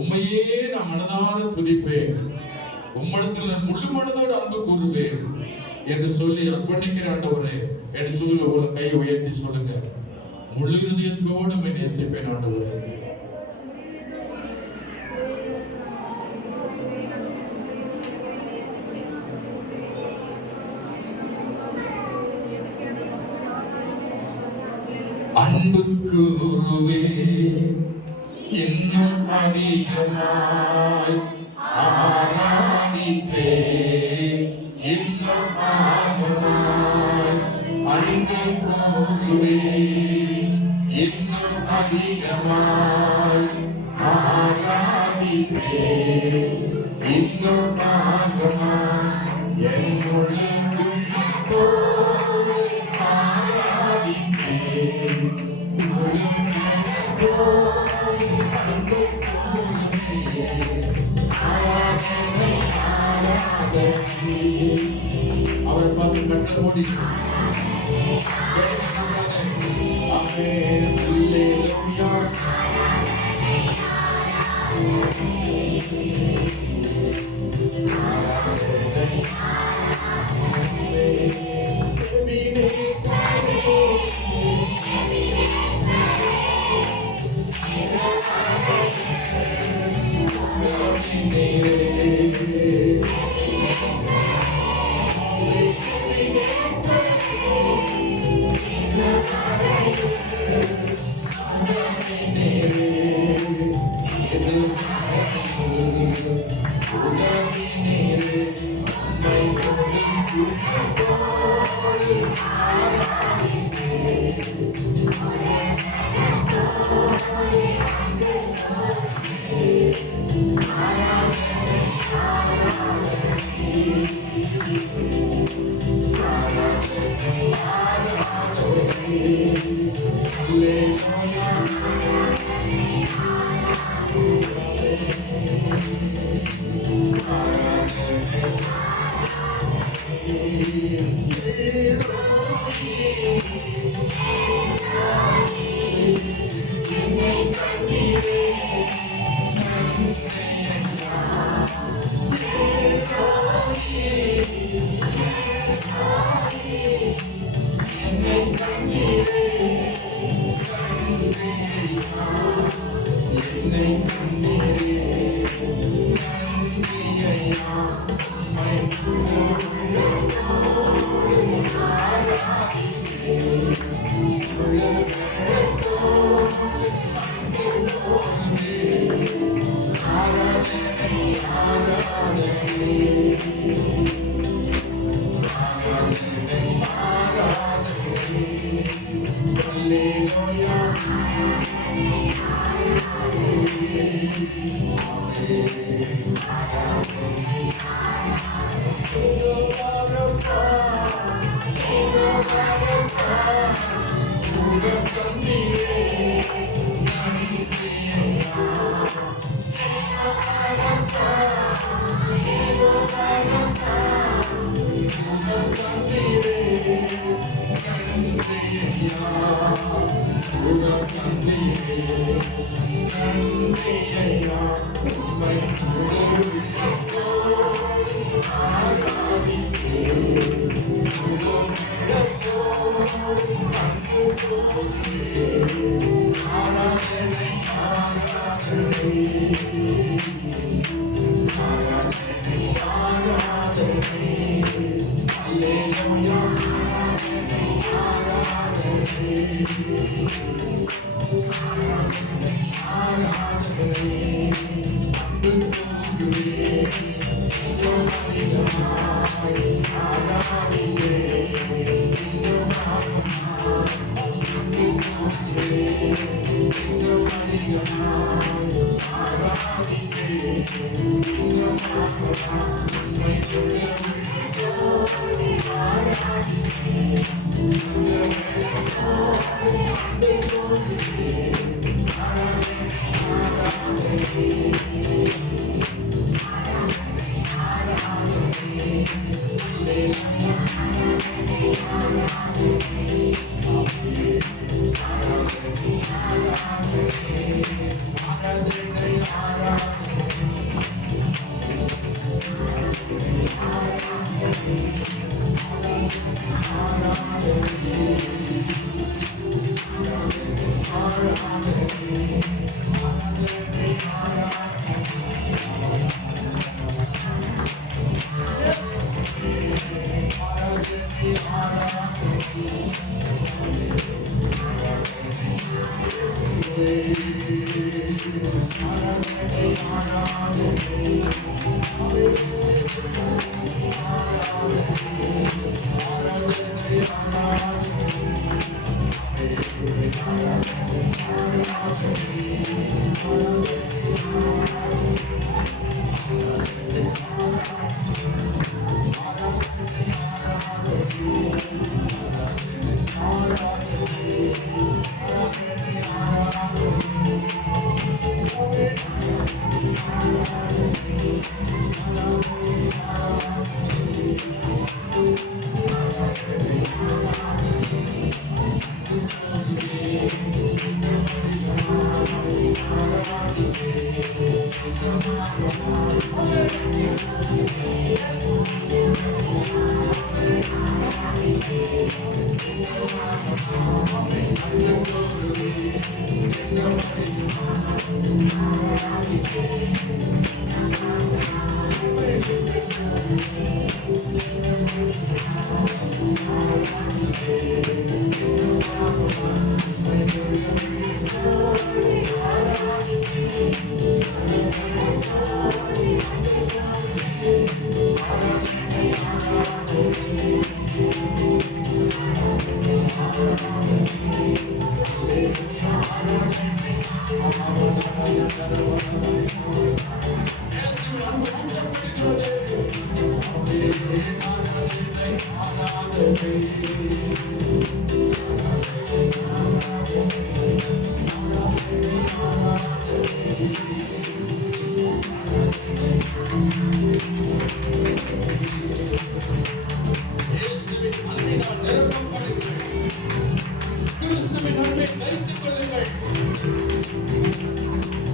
உண்மையே நான் மனதார துதிப்பேன். உம்மிடத்தில் நான் முழு மனதோடு அன்பு கூறுவேன் என்று சொல்லி அர்ப்பணிக்கிறேன். ஆண்டவரே என்று சொல்லி ஒரு கை உயர்த்தி சொல்லுங்க. முழு இருதயத்தோடு நேசிப்பேன். ஆண்டவரே, அன்பு கூறுவேன், இன்னும் அதிகமாய் ஆராதிப்பே, இன்னும் ஆர்வமாய் அன்பு கூறுவே, இன்னும் அதிகமாய் ஆராதிப்பே, இன்னும் ஆர்வமாய் என்னுடைய உள்ளத்தோடு ஆராதிப்பே, அவரை பார்த்து கட்டல் மூடி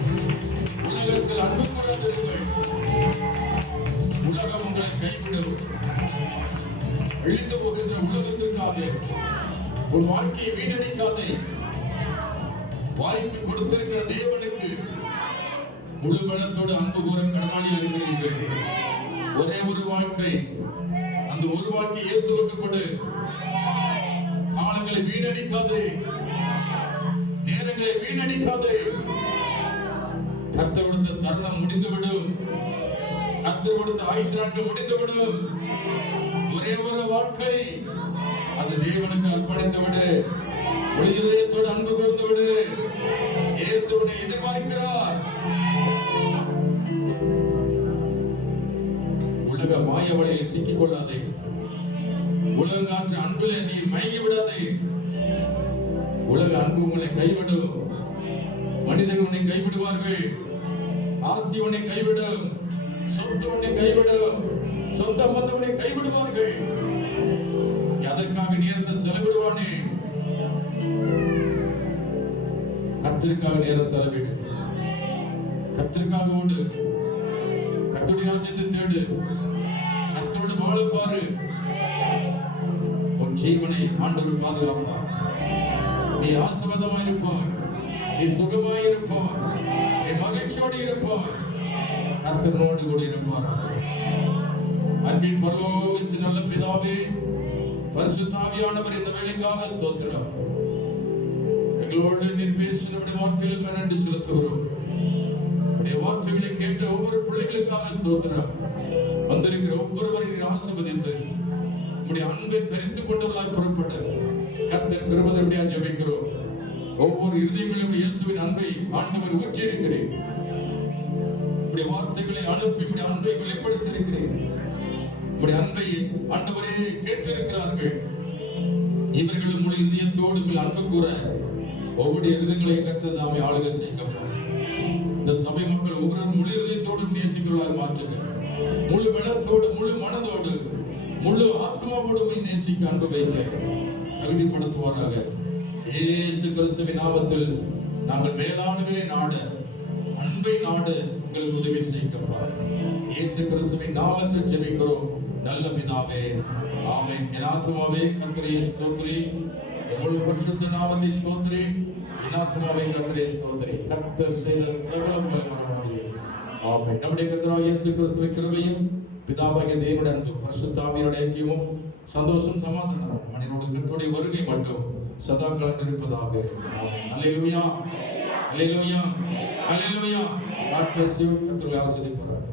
உலகத்தில் அன்பு கொள்ளாதிருங்கள். உலகம் உங்களை கைவிடும். அழிந்து போகின்ற உலகத்திற்காக ஒரு வாழ்க்கையை வீணடிக்காதே. வாய்ப்பு கொடுத்திருக்கிற தேவனுக்கு முழு பலத்தோடு அன்பு கூற கடனாளி இருக்கிறீர்கள். ஒரே ஒரு வாழ்க்கை, அந்த ஒரு வாழ்க்கை இயேசுவுக்கு கொடு. காலங்களை வீணடிக்காதே, நேரங்களை வீணடிக்காதே. கர்த்தர் கொடுத்த தருணம் முடிந்துவிடும். கர்த்தர் கொடுத்த ஆயுசு நாட்கள் முடிந்துவிடும். ஒரே ஒரு வாழ்க்கை, அது தேவனுக்கு அர்ப்பணித்து விடு. ஒளிதயத்தோடு அன்பு கூர்ந்து விடு. இயேசு உன்னை எதிர்பார்க்கிறார். உலக மாய வலையில் சிக்கிக் கொள்ளாதே. உலகாற்ற அன்பிலே நீ மயங்கி விடாதே. உலக அன்பு உன்னை கைவிடும். மனிதர்கள் உன்னை கைவிடுவார்கள். ஆஸ்தி உன்னை கைவிடும். சொத்து உன்னை கைவிடும். சொந்த பந்தம் உன்னை கைவிடுவார்கள். அதற்காக நேரத்தை செலவிடுவானே. கர்த்தருக்காக நேரம் செலவிடு. கர்த்தருக்காக ஓடு. கர்த்தருடைய ராஜ்யத்தை தேடு. கர்த்தரோடு வாழ பாரு. உன் ஜீவனை ஆண்டவர் பாதுகாப்பார். நீ ஆசீர்வாதமாய் இருப்பாய். நீ சுகமாய் இருப்பாய். நீ மகிழ்ச்சியோடு இருப்பாய். கர்த்தரோடு கூட இருப்பாராக. அன்பின் பரலோகத்தின் நல்ல பிதாவே, பரிசுத்த ஆவியானவர், இந்த வேலைக்காக ஸ்தோத்திரம். எங்களோடு நீர் பேசினபடி வார்த்தைகளுக்கு நன்றி செலுத்துகிறோம். உடைய வார்த்தைகளை கேட்ட ஒவ்வொரு பிள்ளைகளுக்காக ஸ்தோத்திரம். வந்திருக்கிற ஒவ்வொருவரை நீர் ஆசீர்வதித்து உடைய அன்பை தரித்துக் கொண்டவர்களாய் புறப்பட கர்த்தர் கிருபையோடு ஜெபிக்கிறோம். ஒவ்வொரு இருதயங்களிலும் இயேசுவின் அன்பை ஆண்டவர் ஊற்றி இருக்கிறேன். உடைய வார்த்தைகளை அனுப்பி உடைய அன்பை வெளிப்படுத்தி இருக்கிறேன். உடைய அன்பை ஆண்டவரே கேட்டிருக்கிறார்கள். இவர்களும் முழு இதயத்தோடு உங்கள் அன்பு கூற ஒவ்வொரு இருதயங்களையும் கர்த்தர் தாமே ஆளுகை செய்யப்படும். இந்த சபை மக்கள் ஒவ்வொரு முழு இதயத்தோடு நேசிக்கிறவர்களாக மாற்றுங்க. முழு பலத்தோடு, முழு மனதோடு, முழு ஆத்மாவோடு நேசிக்க அன்பு வைக்க தகுதிப்படுத்துவாராக. இயேசு கிறிஸ்துவின் நாமத்தில் நாங்கள் மேலானவரை நாட, அன்பை நாட உங்களுக்கு உதவி செய்யப்பா. இயேசு கிறிஸ்துவின் நாமத்தில் ஜெபிக்கிறோம் நல்ல பிதாவே, ஆமென். என் ஆத்மாவே கர்த்தரை ஸ்தோத்திரி. முழு பரிசுத்த நாமத்தை ஸ்தோத்திரி. என் ஆத்மாவே கர்த்தரை ஸ்தோத்திரி. கர்த்தர் செய்த சகல மறவாதே. ஆமென். நம்முடைய கர்த்தராகிய இயேசு கிறிஸ்துவின் கிருபையும் பிதாவாகிய தேவனுடைய அன்பு பரிசுத்த ஆவியானவருடைய ஐக்கியமும் சந்தோஷம் சமாதானம் மனிதனுடைய கர்த்தருடைய வருகை மட்டும் சதா கலந்து இருப்பதாக. ஆமென். அல்லேலூயா, அல்லேலூயா. அல்லேலூயா. God bless you. கர்த்தர் ஆசீர்வதிப்பாராக.